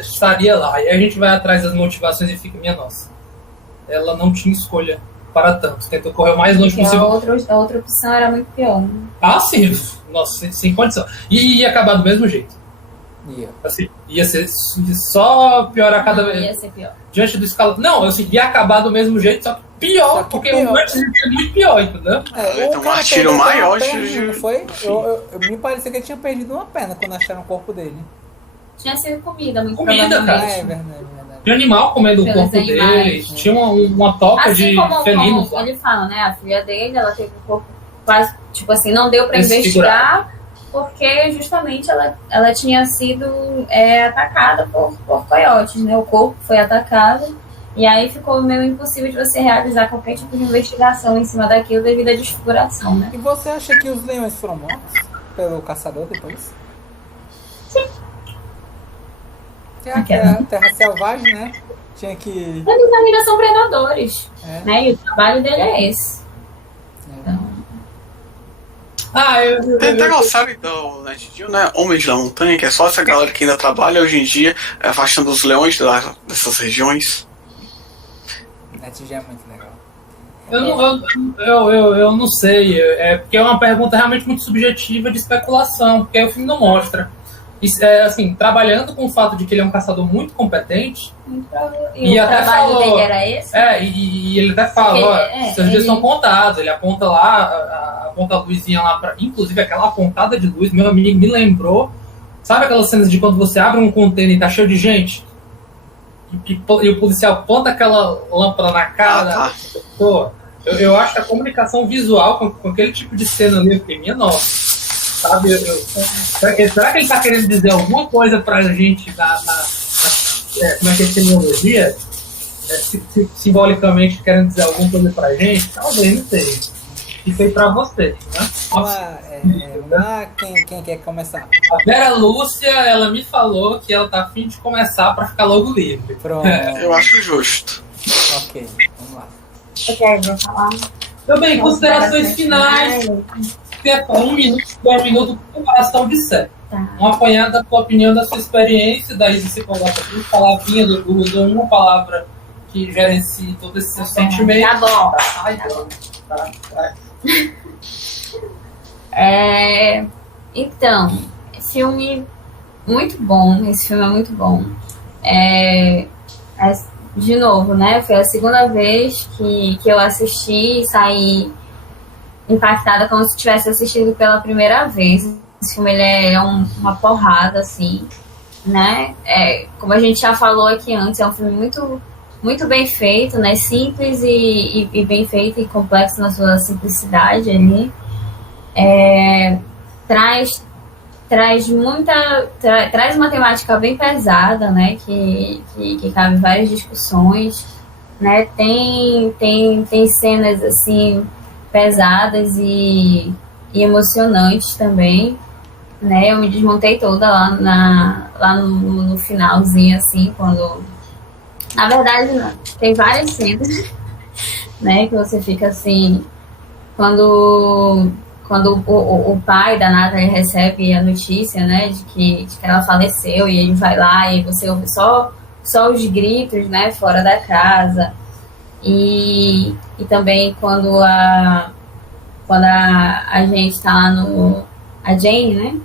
estaria lá? E aí a gente vai atrás das motivações e fica, minha nossa, ela não tinha escolha para tanto, tentou correr o mais longe possível. A outra opção era muito pior, né? Sim, nossa, sem condição. E ia acabar do mesmo jeito. Assim, Ia ser só piorar cada vez. Ia ser pior. Diante do escalão. Não, assim, ia acabar do mesmo jeito, só que pior, Só que porque pior. o antes ia ser muito pior, entendeu? Então, o cara um tiro perdeu maior uma perna, de- não foi? Me parecia que ele tinha perdido uma perna quando acharam o corpo dele. Tinha sido comida, muito Comida, provavelmente. cara. É verdade, verdade. Tinha animal comendo o Pelos corpo dele, animais, né? tinha uma toca Assim de como felinos lá. ele fala, né? A filha dele, ela teve o corpo quase, tipo assim, não deu pra Desfigurado. investigar, porque justamente ela tinha sido atacada por coiotes, né? O corpo foi atacado, e aí ficou meio impossível de você realizar qualquer tipo de investigação em cima daquilo devido à desfiguração, né? E você acha que os leões foram mortos pelo caçador depois? Sim. É a terra selvagem, né? Tinha que. Eles ainda são predadores, É. né? E o trabalho dele é esse. Então, Tem até uma série do NetGeo, né? Homens da Montanha, que é só essa galera que ainda trabalha hoje em dia, afastando os leões dessas regiões. NetGeo é muito legal. Eu não sei, porque é uma pergunta realmente muito subjetiva de especulação, porque o filme não mostra. Isso, assim, trabalhando com o fato de que ele é um caçador muito competente, e o até trabalho falou, dele era esse? e ele até fala, ó, seus dias são contados, ele aponta lá, aponta a luzinha lá, inclusive aquela apontada de luz, meu amigo me lembrou, sabe aquelas cenas de quando você abre um container e tá cheio de gente? E o policial aponta aquela lâmpada na cara da pessoa? Eu acho que a comunicação visual com aquele tipo de cena ali, eu fiquei, minha nossa. Sabe, será que ele está querendo dizer alguma coisa pra gente como é que é a semiologia? Simbolicamente querendo dizer alguma coisa pra gente? Talvez, não sei. Isso aí pra vocês, né? Vamos lá, quem quer começar? A Vera Lúcia, ela me falou que ela tá a fim de começar pra ficar logo livre. Pronto. Eu acho justo. Ok, vamos lá. Eu vou falar. Também, considerações finais. 1 minuto, 2 minutos, comparação de série. Tá. Um apanhado da tua opinião, da sua experiência, daí você coloca 3 palavrinhas, usa uma palavra que gerencie todo esse seu sentimento. Tá bom. Tá. Então, filme muito bom. Esse filme é muito bom. De novo, né? Foi a segunda vez que eu assisti e saí impactada como se tivesse assistido pela primeira vez. Esse filme ele é uma porrada, assim, né? Como a gente já falou aqui antes, é um filme muito, muito bem feito, né? Simples e bem feito e complexo na sua simplicidade ali. Traz uma temática bem pesada, né? Que cabe várias discussões, né? Tem cenas assim pesadas e emocionantes também, né? Eu me desmontei toda lá no finalzinho, assim, quando... Na verdade, não. Tem várias cenas, né? Que você fica assim... Quando o pai da Natalie recebe a notícia, né? De que ela faleceu, e ele vai lá e você ouve só os gritos, né? Fora da casa. E também quando a gente está lá a Jane, né?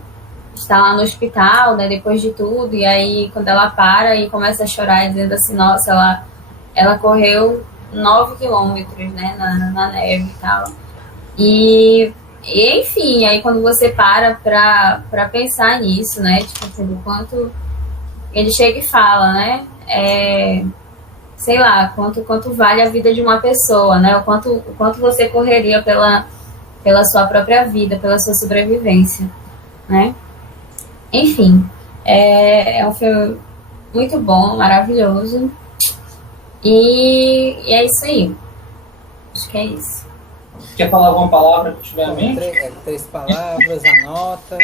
Está lá no hospital, né? Depois de tudo, e aí quando ela para e começa a chorar, dizendo assim, nossa, ela correu 9 quilômetros, né? Na neve e tal. E enfim, aí quando você para pra pensar nisso, né? Tipo assim, do quanto ele chega e fala, né? Sei lá, quanto vale a vida de uma pessoa, né? O quanto você correria pela sua própria vida, pela sua sobrevivência, né? Enfim, é um filme muito bom, maravilhoso. E é isso aí. Acho que é isso. Quer falar alguma palavra que tiver em mente? 3 palavras, anota.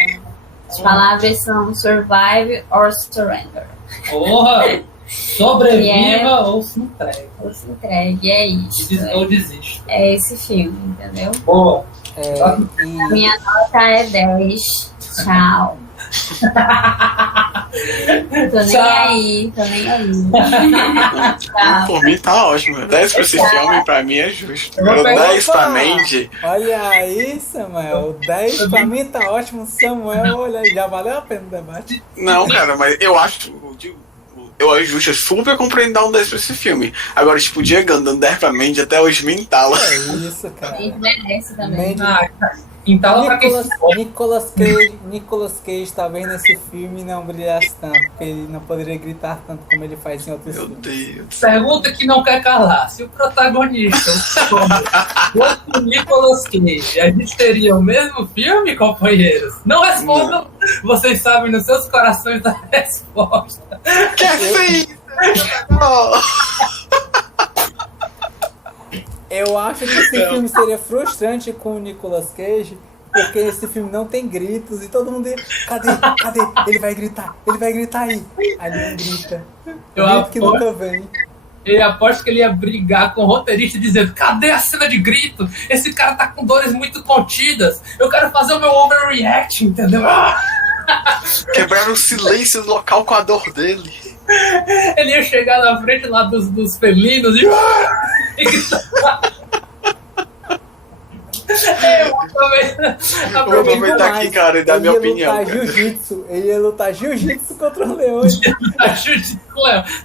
As palavras são survive or surrender. Porra! Sobreviva ou se entregue. Ou se entregue, é isso. Ou desiste. É esse filme, entendeu? Boa. A minha nota é 10. Tchau. Tô nem aí, tô nem aí. Tá. Por mim tá ótimo. 10 pra esse filme, pra mim é justo. Eu vou Meu pegar 10 pra Mandy. Olha aí, Samuel. 10 pra mim tá ótimo. Samuel, olha aí, já valeu a pena o debate. Não, cara, mas eu acho. Eu acho justo, eu super compreendo dar um 10 pra esse filme. Agora, tipo, o Diego dando 10 pra Mandy até hoje me entala. É isso, cara. A gente merece também. Mandy, Entala pra quem Nicolas Cage talvez nesse filme não brilhasse tanto, porque ele não poderia gritar tanto como ele faz em outros Meu filmes. Deus. pergunta que não quer calar. Se o protagonista fosse o Nicolas Cage, a gente teria o mesmo filme, companheiros? Não respondam, vocês sabem nos seus corações a resposta. Que assim? Oh. Eu acho que esse filme seria frustrante com o Nicolas Cage, porque esse filme não tem gritos e todo mundo diz, cadê? Ele vai gritar aí. Aí ele não grita. Eu Grito que aposto- nunca vem. Eu aposto que ele ia brigar com o roteirista dizendo: cadê a cena de grito? Esse cara tá com dores muito contidas. Eu quero fazer o meu overreact, entendeu? Quebraram o silêncio do local com a dor dele. Ele ia chegar na frente lá dos felinos e gritar. Eu vou aproveitar aqui, cara, e dar minha opinião. Ele ia lutar jiu-jitsu contra os leões.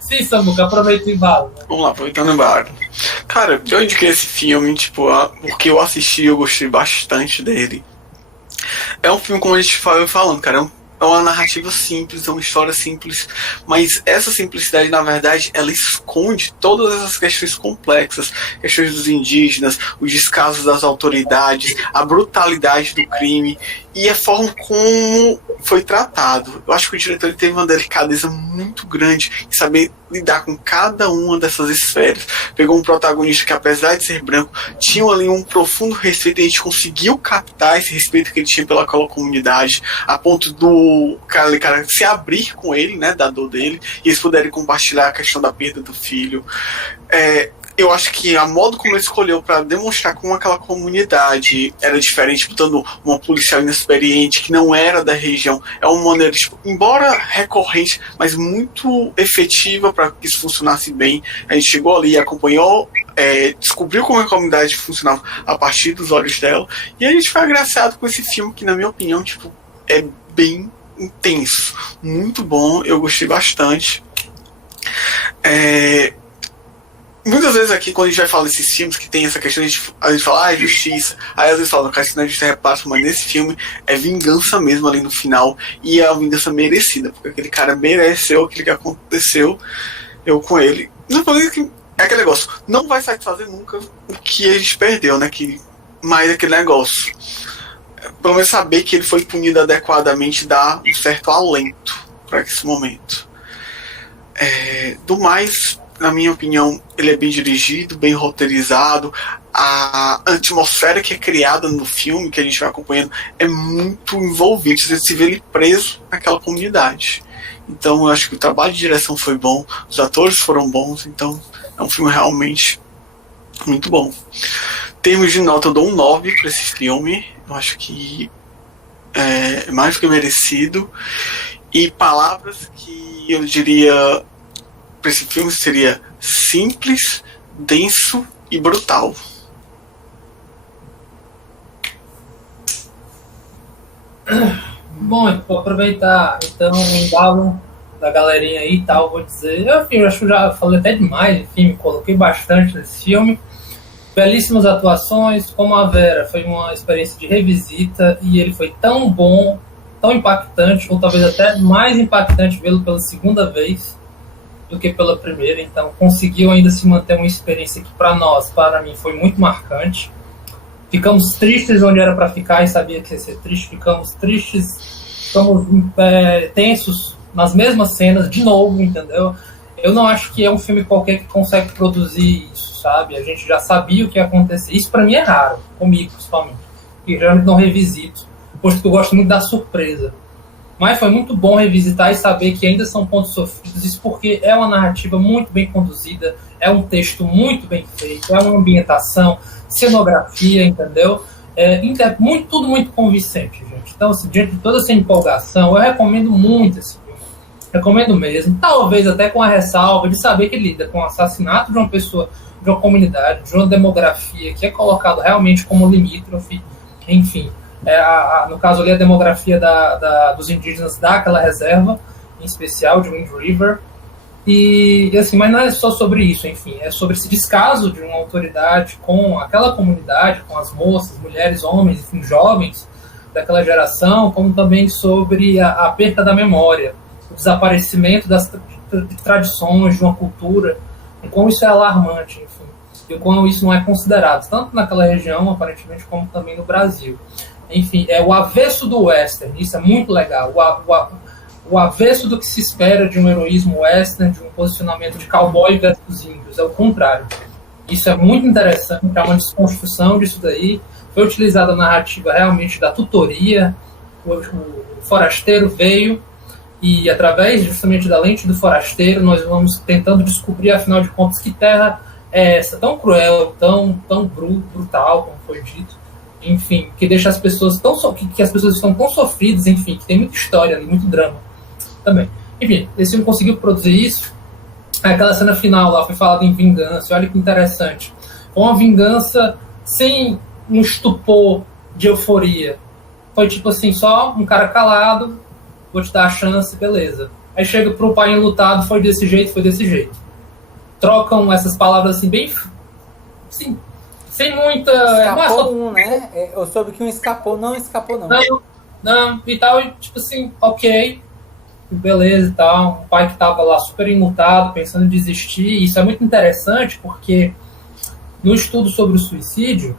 Sim, Samuca, aproveita e vala. Vamos lá, aproveitando embora. Cara, eu indiquei esse filme, tipo, porque eu assisti e eu gostei bastante dele. É um filme, como a gente foi falando, cara, é uma narrativa simples, é uma história simples, mas essa simplicidade, na verdade, ela esconde todas essas questões complexas, questões dos indígenas, os descasos das autoridades, a brutalidade do crime e a forma como foi tratado. Eu acho que o diretor ele teve uma delicadeza muito grande em saber lidar com cada uma dessas esferas. Pegou um protagonista que, apesar de ser branco, tinha ali um profundo respeito, e a gente conseguiu captar esse respeito que ele tinha pelaquela comunidade, a ponto do cara se abrir com ele, né, da dor dele, e eles puderem compartilhar a questão da perda do filho. Eu acho que a modo como ele escolheu para demonstrar como aquela comunidade era diferente, botando uma policial inexperiente que não era da região, é uma maneira, tipo, embora recorrente, mas muito efetiva para que isso funcionasse bem. A gente chegou ali e acompanhou, descobriu como a comunidade funcionava a partir dos olhos dela, e a gente foi agraciado com esse filme que, na minha opinião, tipo, é bem intenso, muito bom, eu gostei bastante. Muitas vezes aqui, quando a gente vai falar desses filmes que tem essa questão, a gente fala, é justiça. Aí às vezes fala, cara, isso não é justiça, repassa, mas nesse filme é vingança mesmo ali no final. E é uma vingança merecida, porque aquele cara mereceu aquilo que aconteceu com ele. Não que é aquele negócio, não vai satisfazer nunca o que a gente perdeu, né? Mas aquele negócio, pelo menos saber que ele foi punido adequadamente dá um certo alento para esse momento. Do mais, na minha opinião, ele é bem dirigido, bem roteirizado. A atmosfera que é criada no filme, que a gente vai acompanhando, é muito envolvente. Você se vê ele preso naquela comunidade. Então eu acho que o trabalho de direção foi bom, os atores foram bons, então é um filme realmente muito bom. Em termos de nota, eu dou um 9 para esse filme. Eu acho que é mais do que merecido. E palavras que eu diria para esse filme seria simples, denso e brutal. Bom, vou aproveitar então o embalo da galerinha aí e tal, vou dizer. Enfim, eu acho que eu já falei até demais, enfim, coloquei bastante nesse filme. Belíssimas atuações, como a Vera, foi uma experiência de revisita e ele foi tão bom, tão impactante, ou talvez até mais impactante vê-lo pela segunda vez do que pela primeira. Então conseguiu ainda se manter uma experiência que para mim foi muito marcante. Ficamos tristes onde era para ficar e sabia que ia ser triste, ficamos tristes, ficamos tensos nas mesmas cenas de novo, entendeu? Eu não acho que é um filme qualquer que consegue produzir isso, sabe? A gente já sabia o que ia acontecer. Isso para mim é raro, comigo principalmente, que geralmente não revisito, posto que eu gosto muito da surpresa. Mas foi muito bom revisitar e saber que ainda são pontos sofridos, isso porque é uma narrativa muito bem conduzida, é um texto muito bem feito, é uma ambientação, cenografia, entendeu? tudo muito convincente, gente. Então, assim, diante de toda essa empolgação, eu recomendo muito esse filme. Recomendo mesmo. Talvez até com a ressalva de saber que lida com o assassinato de uma pessoa, de uma comunidade, de uma demografia que é colocado realmente como limítrofe, enfim. No caso ali, a demografia dos indígenas daquela reserva, em especial de Wind River. E assim, mas não é só sobre isso, enfim, é sobre esse descaso de uma autoridade com aquela comunidade, com as moças, mulheres, homens, enfim, jovens daquela geração, como também sobre a perda da memória, o desaparecimento das tradições, de uma cultura, e como isso é alarmante, enfim, e como isso não é considerado, tanto naquela região, aparentemente, como também no Brasil. Enfim, é o avesso do western, isso é muito legal, o avesso do que se espera de um heroísmo western, de um posicionamento de cowboy versus índios, é o contrário. Isso é muito interessante, é uma desconstrução disso daí. Foi utilizada a narrativa realmente da tutoria, o forasteiro veio e através justamente da lente do forasteiro nós vamos tentando descobrir, afinal de contas, que terra é essa, tão cruel, tão brutal, como foi dito, enfim, que deixa as pessoas que as pessoas estão tão sofridas, enfim, que tem muita história ali, muito drama também. Enfim, esse filme conseguiu produzir isso. Aquela cena final lá foi falada em vingança, olha que interessante. Uma vingança sem um estupor de euforia. Foi tipo assim, só um cara calado, vou te dar a chance, beleza. Aí chega pro pai enlutado, foi desse jeito. Trocam essas palavras assim, bem... Assim, sem muita... Escapou né? Eu soube que um escapou não. Não, e tal, e tipo assim, ok... beleza e tal, um pai que estava lá super enlutado, pensando em desistir, e isso é muito interessante porque no estudo sobre o suicídio,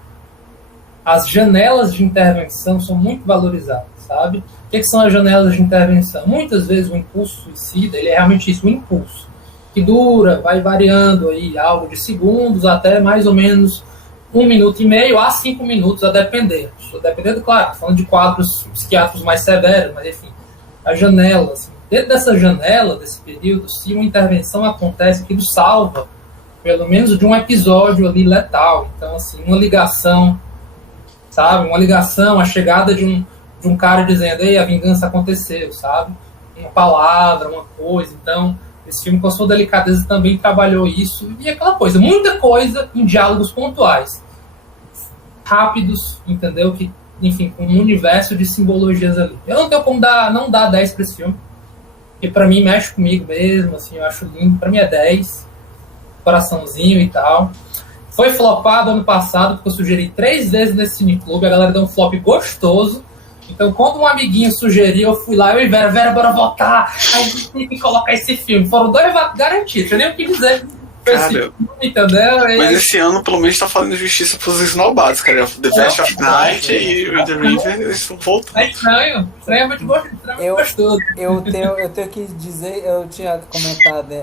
as janelas de intervenção são muito valorizadas, sabe? O que são as janelas de intervenção? Muitas vezes o impulso suicida, ele é realmente isso, um impulso, que dura, vai variando aí, algo de segundos até mais ou menos 1 minuto e meio a 5 minutos, a depender. Dependendo, claro, falando de quadros psiquiátricos mais severos, mas enfim, a janela, assim, dentro dessa janela, desse período, se uma intervenção acontece, aquilo salva, pelo menos de um episódio ali letal. Então, assim, uma ligação, sabe? Uma ligação, a chegada de um cara dizendo, ei, a vingança aconteceu, sabe? Uma palavra, uma coisa. Então, esse filme, com a sua delicadeza, também trabalhou isso. E aquela coisa, muita coisa em diálogos pontuais. Rápidos, entendeu? Que, enfim, com um universo de simbologias ali. Eu não tenho como não dar 10 para esse filme. Que pra mim mexe comigo mesmo, assim, eu acho lindo. Pra mim é 10, coraçãozinho e tal. Foi flopado ano passado, porque eu sugeri 3 vezes nesse cineclube, a galera deu um flop gostoso. Então, quando um amiguinho sugeriu, eu fui lá, eu e Vera, bora votar. Aí a gente tem que colocar esse filme. Foram 2 votos garantidos, eu nem o que dizer. Cara, filme, entendeu? Mas esse ano, pelo menos, tá fazendo justiça pros esnobados, cara. The Best of Night e The River, eles estão voltando. É estranho. Extremamente gostoso. Eu tenho que dizer, eu tinha comentado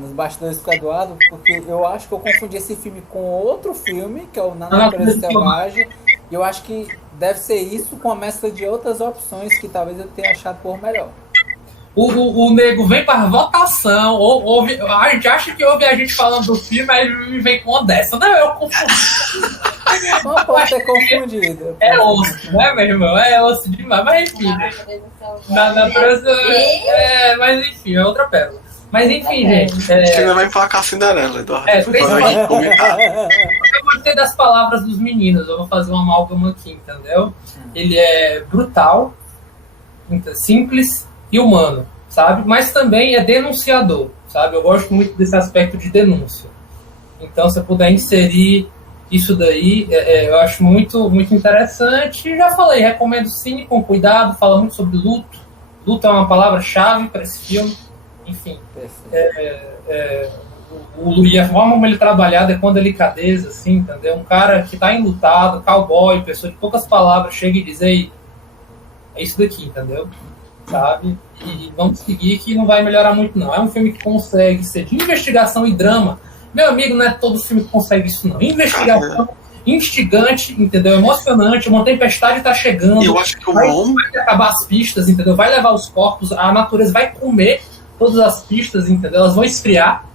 nos bastidores com o Eduardo, porque eu acho que eu confundi esse filme com outro filme, que é o Na Natureza Selvagem, e eu acho que deve ser isso com a mescla de outras opções que talvez eu tenha achado por melhor. O nego vem para votação, a gente acha que ouve a gente falando do filme, aí vem com uma dessa. Não, eu confundi. Não pode ser confundido. É osso, né, meu irmão? É osso demais, mas enfim. Mas enfim, é outra pérola. Mas enfim, gente. Você ainda vai emplacar a Cinderela, Eduardo. Eu gostei das palavras dos meninos, eu vou fazer uma amálgama aqui, entendeu? Ele é brutal, simples e humano, sabe? Mas também é denunciador, sabe? Eu gosto muito desse aspecto de denúncia. Então, se eu puder inserir isso daí, eu acho muito, muito interessante. Já falei, recomendo sim, com cuidado, fala muito sobre luto. Luto é uma palavra-chave para esse filme. Enfim, a forma como ele trabalhado é com delicadeza, assim, entendeu? Um cara que tá enlutado, cowboy, pessoa de poucas palavras, chega e diz, ei, é isso daqui, entendeu? Sabe? E vamos seguir que não vai melhorar muito, não. É um filme que consegue ser de investigação e drama. Meu amigo, não é todo filme que consegue isso, não. Investigação, instigante, entendeu? Emocionante, uma tempestade tá chegando. Eu acho que vai acabar as pistas, entendeu? Vai levar os corpos, a natureza vai comer todas as pistas, entendeu? Elas vão esfriar.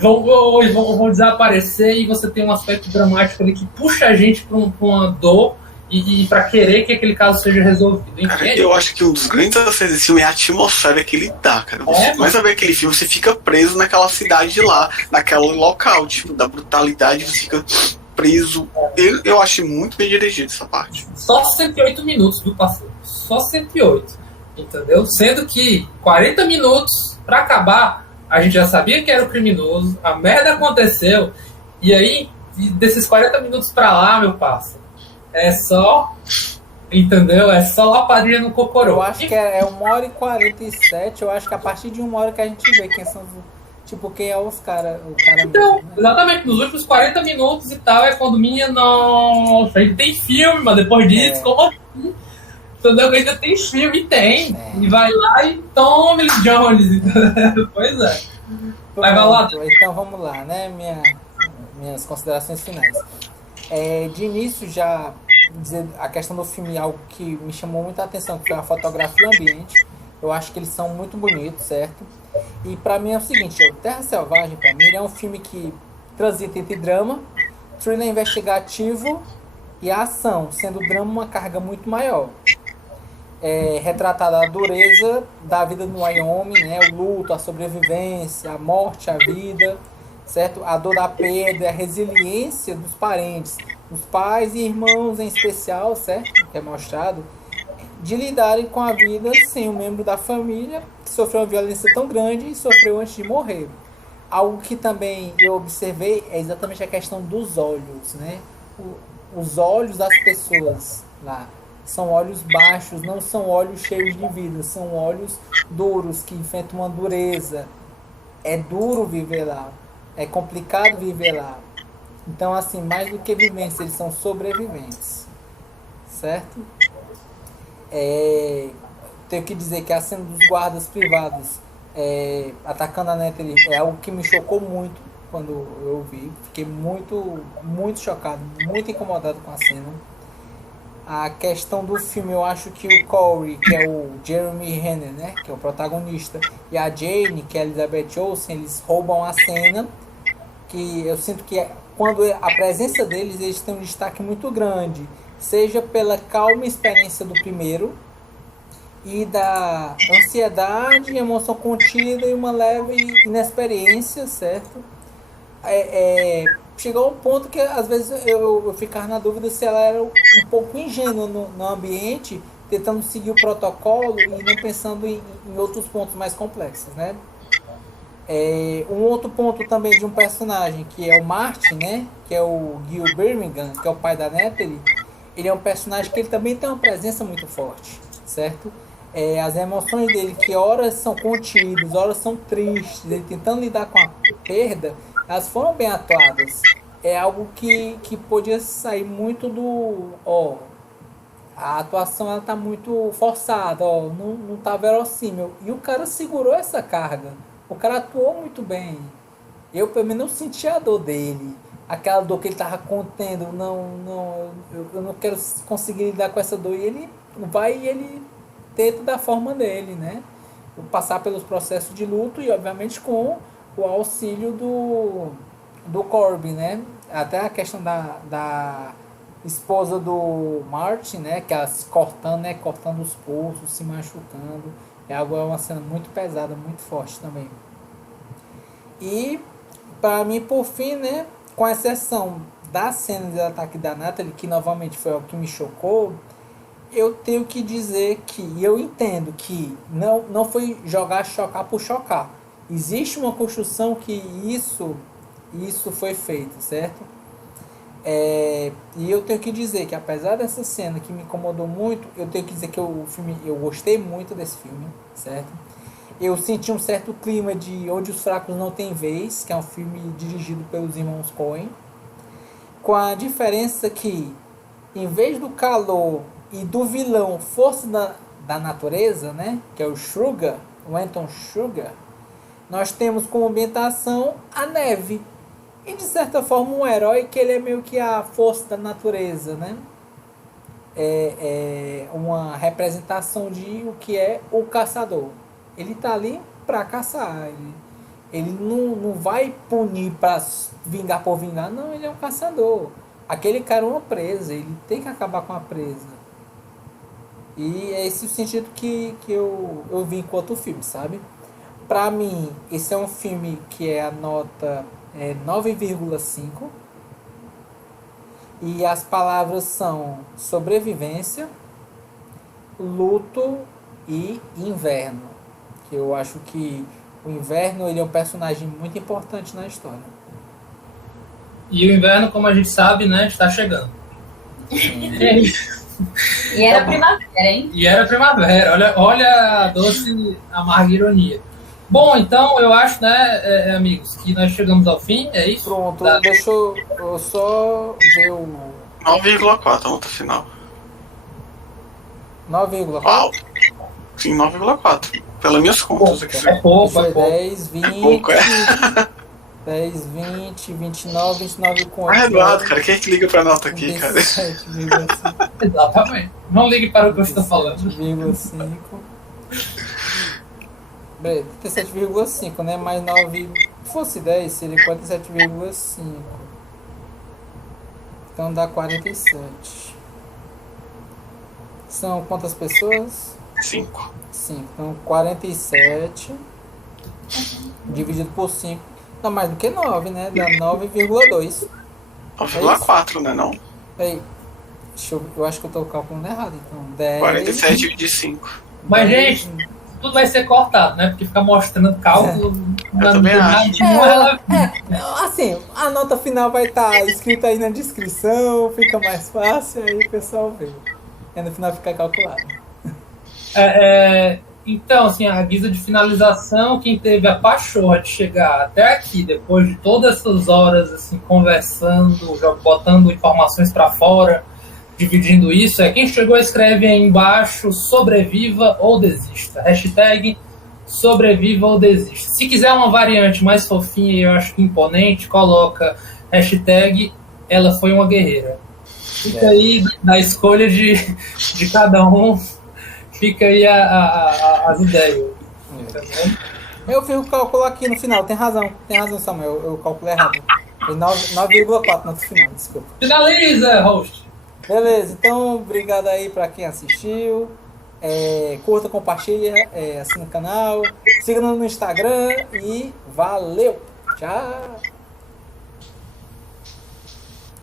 vão desaparecer e você tem um aspecto dramático ali que puxa a gente para uma dor e para querer que aquele caso seja resolvido. Cara, eu acho que um dos grandes acertos desse filme é a atmosfera que ele dá, cara. Você começa a ver aquele filme, você fica preso naquela cidade de lá, naquele local, tipo, da brutalidade, você fica preso. Eu achei muito bem dirigido essa parte. Só 108 minutos do passeio. Só 108. Entendeu? Sendo que 40 minutos para acabar, a gente já sabia que era o criminoso, a merda aconteceu, e aí, desses 40 minutos para lá, meu parceiro, é só, entendeu? É só lapadinha no cocorô. Eu acho que é 1h47, eu acho que a partir de 1 hora que a gente vê quem são, tipo, quem é os caras. Então, mesmo, né? exatamente, nos últimos 40 minutos e tal, é quando minha, nossa, ainda tem filme, mas depois disso, como assim? Entendeu? Ainda tem filme, tem. E vai lá e toma Miss Jones, entendeu? Pois é. Vai lá. Então vamos lá, né? Minhas considerações finais. De início, já dizer a questão do filme, algo que me chamou muita atenção, que foi a fotografia e o ambiente. Eu acho que eles são muito bonitos, certo? E pra mim é o seguinte, o Terra Selvagem, pra mim, ele é um filme que transita entre drama, thriller investigativo e a ação, sendo o drama uma carga muito maior. Retratada a dureza da vida no Wyoming, né? O luto, a sobrevivência, a morte, a vida, certo? A dor da perda, a resiliência dos parentes, os pais e irmãos em especial, certo? Que é mostrado, de lidarem com a vida sem um membro da família que sofreu uma violência tão grande e sofreu antes de morrer. Algo que também eu observei é exatamente a questão dos olhos, né? Os olhos das pessoas lá são olhos baixos, não são olhos cheios de vida, são olhos duros, que enfrentam uma dureza. É duro viver lá, é complicado viver lá. Então, assim, mais do que viventes, eles são sobreviventes, certo? Tenho que dizer que a cena dos guardas privados atacando a Natalie é algo que me chocou muito quando eu vi. Fiquei muito, muito chocado, muito incomodado com a cena. A questão do filme, eu acho que o Corey, que é o Jeremy Renner, né, que é o protagonista, e a Jane, que é a Elizabeth Olsen, eles roubam a cena, que eu sinto que quando a presença deles, eles têm um destaque muito grande, seja pela calma experiência do primeiro, e da ansiedade, emoção contida e uma leve inexperiência, certo? Chegou a um ponto que às vezes eu ficava na dúvida se ela era um pouco ingênua no ambiente, tentando seguir o protocolo e não pensando em outros pontos mais complexos, né? Um outro ponto também de um personagem, que é o Martin, né? Que é o Gil Birmingham, que é o pai da Natalie. Ele é um personagem que ele também tem uma presença muito forte, certo? As emoções dele, que horas são contidas, horas são tristes, ele tentando lidar com a perda, elas foram bem atuadas. É algo que podia sair muito do... a atuação ela tá muito forçada, não tá verossímil. E o cara segurou essa carga. O cara atuou muito bem. Eu, pelo menos, não senti a dor dele. Aquela dor que ele tava contendo. Eu não quero conseguir lidar com essa dor. E ele vai e ele tenta da forma dele, né? Passar pelos processos de luto e, obviamente, com o auxílio do Corbin, né? Até a questão da esposa do Martin, né? Que ela se cortando, né? Cortando os pulsos, se machucando. É uma cena muito pesada, muito forte também. E, para mim, por fim, né? Com exceção da cena de ataque da Natalie, que novamente foi o que me chocou, eu tenho que dizer que, e eu entendo que não foi chocar por chocar. Existe uma construção que isso foi feito, certo? E eu tenho que dizer que, apesar dessa cena que me incomodou muito, eu tenho que dizer que eu gostei muito desse filme, certo? Eu senti um certo clima de Onde os Fracos Não Têm Vez, que é um filme dirigido pelos irmãos Coen, com a diferença que, em vez do calor e do vilão força da natureza, né, que é o Sugar, o Anton Sugar, nós temos como ambientação a neve. E, de certa forma, um herói que ele é meio que a força da natureza, né? É uma representação de o que é o caçador. Ele está ali para caçar. ele não vai punir pra vingar por vingar, não, ele é um caçador. Aquele cara é uma presa, ele tem que acabar com a presa. E é esse o sentido que eu vi enquanto filme, sabe? Pra mim, esse é um filme que a nota é 9,5. E as palavras são sobrevivência, luto e inverno. Que eu acho que o inverno ele é um personagem muito importante na história. E o inverno, como a gente sabe, né, está chegando. E era primavera, hein? E era primavera. Olha a doce, amarga ironia. Bom, então eu acho, né, amigos, que nós chegamos ao fim, é isso? Pronto, deixa eu só ver o 9,4 a nota final. 9,4. Uau! Sim, 9,4. Pelas minhas contas aqui. É pouco, é pouco. 10, 20, pouco, 10, 20, 29, 29 com Ah, Eduardo, cara, quem é que liga pra nota aqui, cara? 17,5. Exatamente. Não ligue para o que eu estou falando. 17,5. 37,5, né? Mais 9. Se fosse 10, seria 47,5. Então dá 47. São quantas pessoas? 5. 5. Então 47 dividido por 5 dá mais do que 9, né? Dá 9,2. 9,4, né? Não? Aí, eu acho que eu tô calculando errado. Então 10. 47 dividido 5. Mas, gente, tudo vai ser cortado, né? Porque ficar mostrando cálculo Eu também acho. Assim, a nota final vai estar escrita aí na descrição, fica mais fácil, aí o pessoal vê. E no final fica calculado. Então, assim, a guisa de finalização, quem teve a pachorra de chegar até aqui, depois de todas essas horas, assim, conversando, já botando informações para fora, dividindo isso, quem chegou escreve aí embaixo, sobreviva ou desista. Hashtag sobreviva ou desista. Se quiser uma variante mais fofinha e eu acho que imponente, coloca hashtag ela foi uma guerreira. Fica aí na escolha de cada um. Fica aí as ideias. Eu fiz o cálculo aqui no final, tem razão, Samuel, eu calculei errado. 9,4 no final, desculpa. Finaliza, host! Beleza, então obrigado aí pra quem assistiu. Curta, compartilha, assina o canal, siga no Instagram e valeu! Tchau!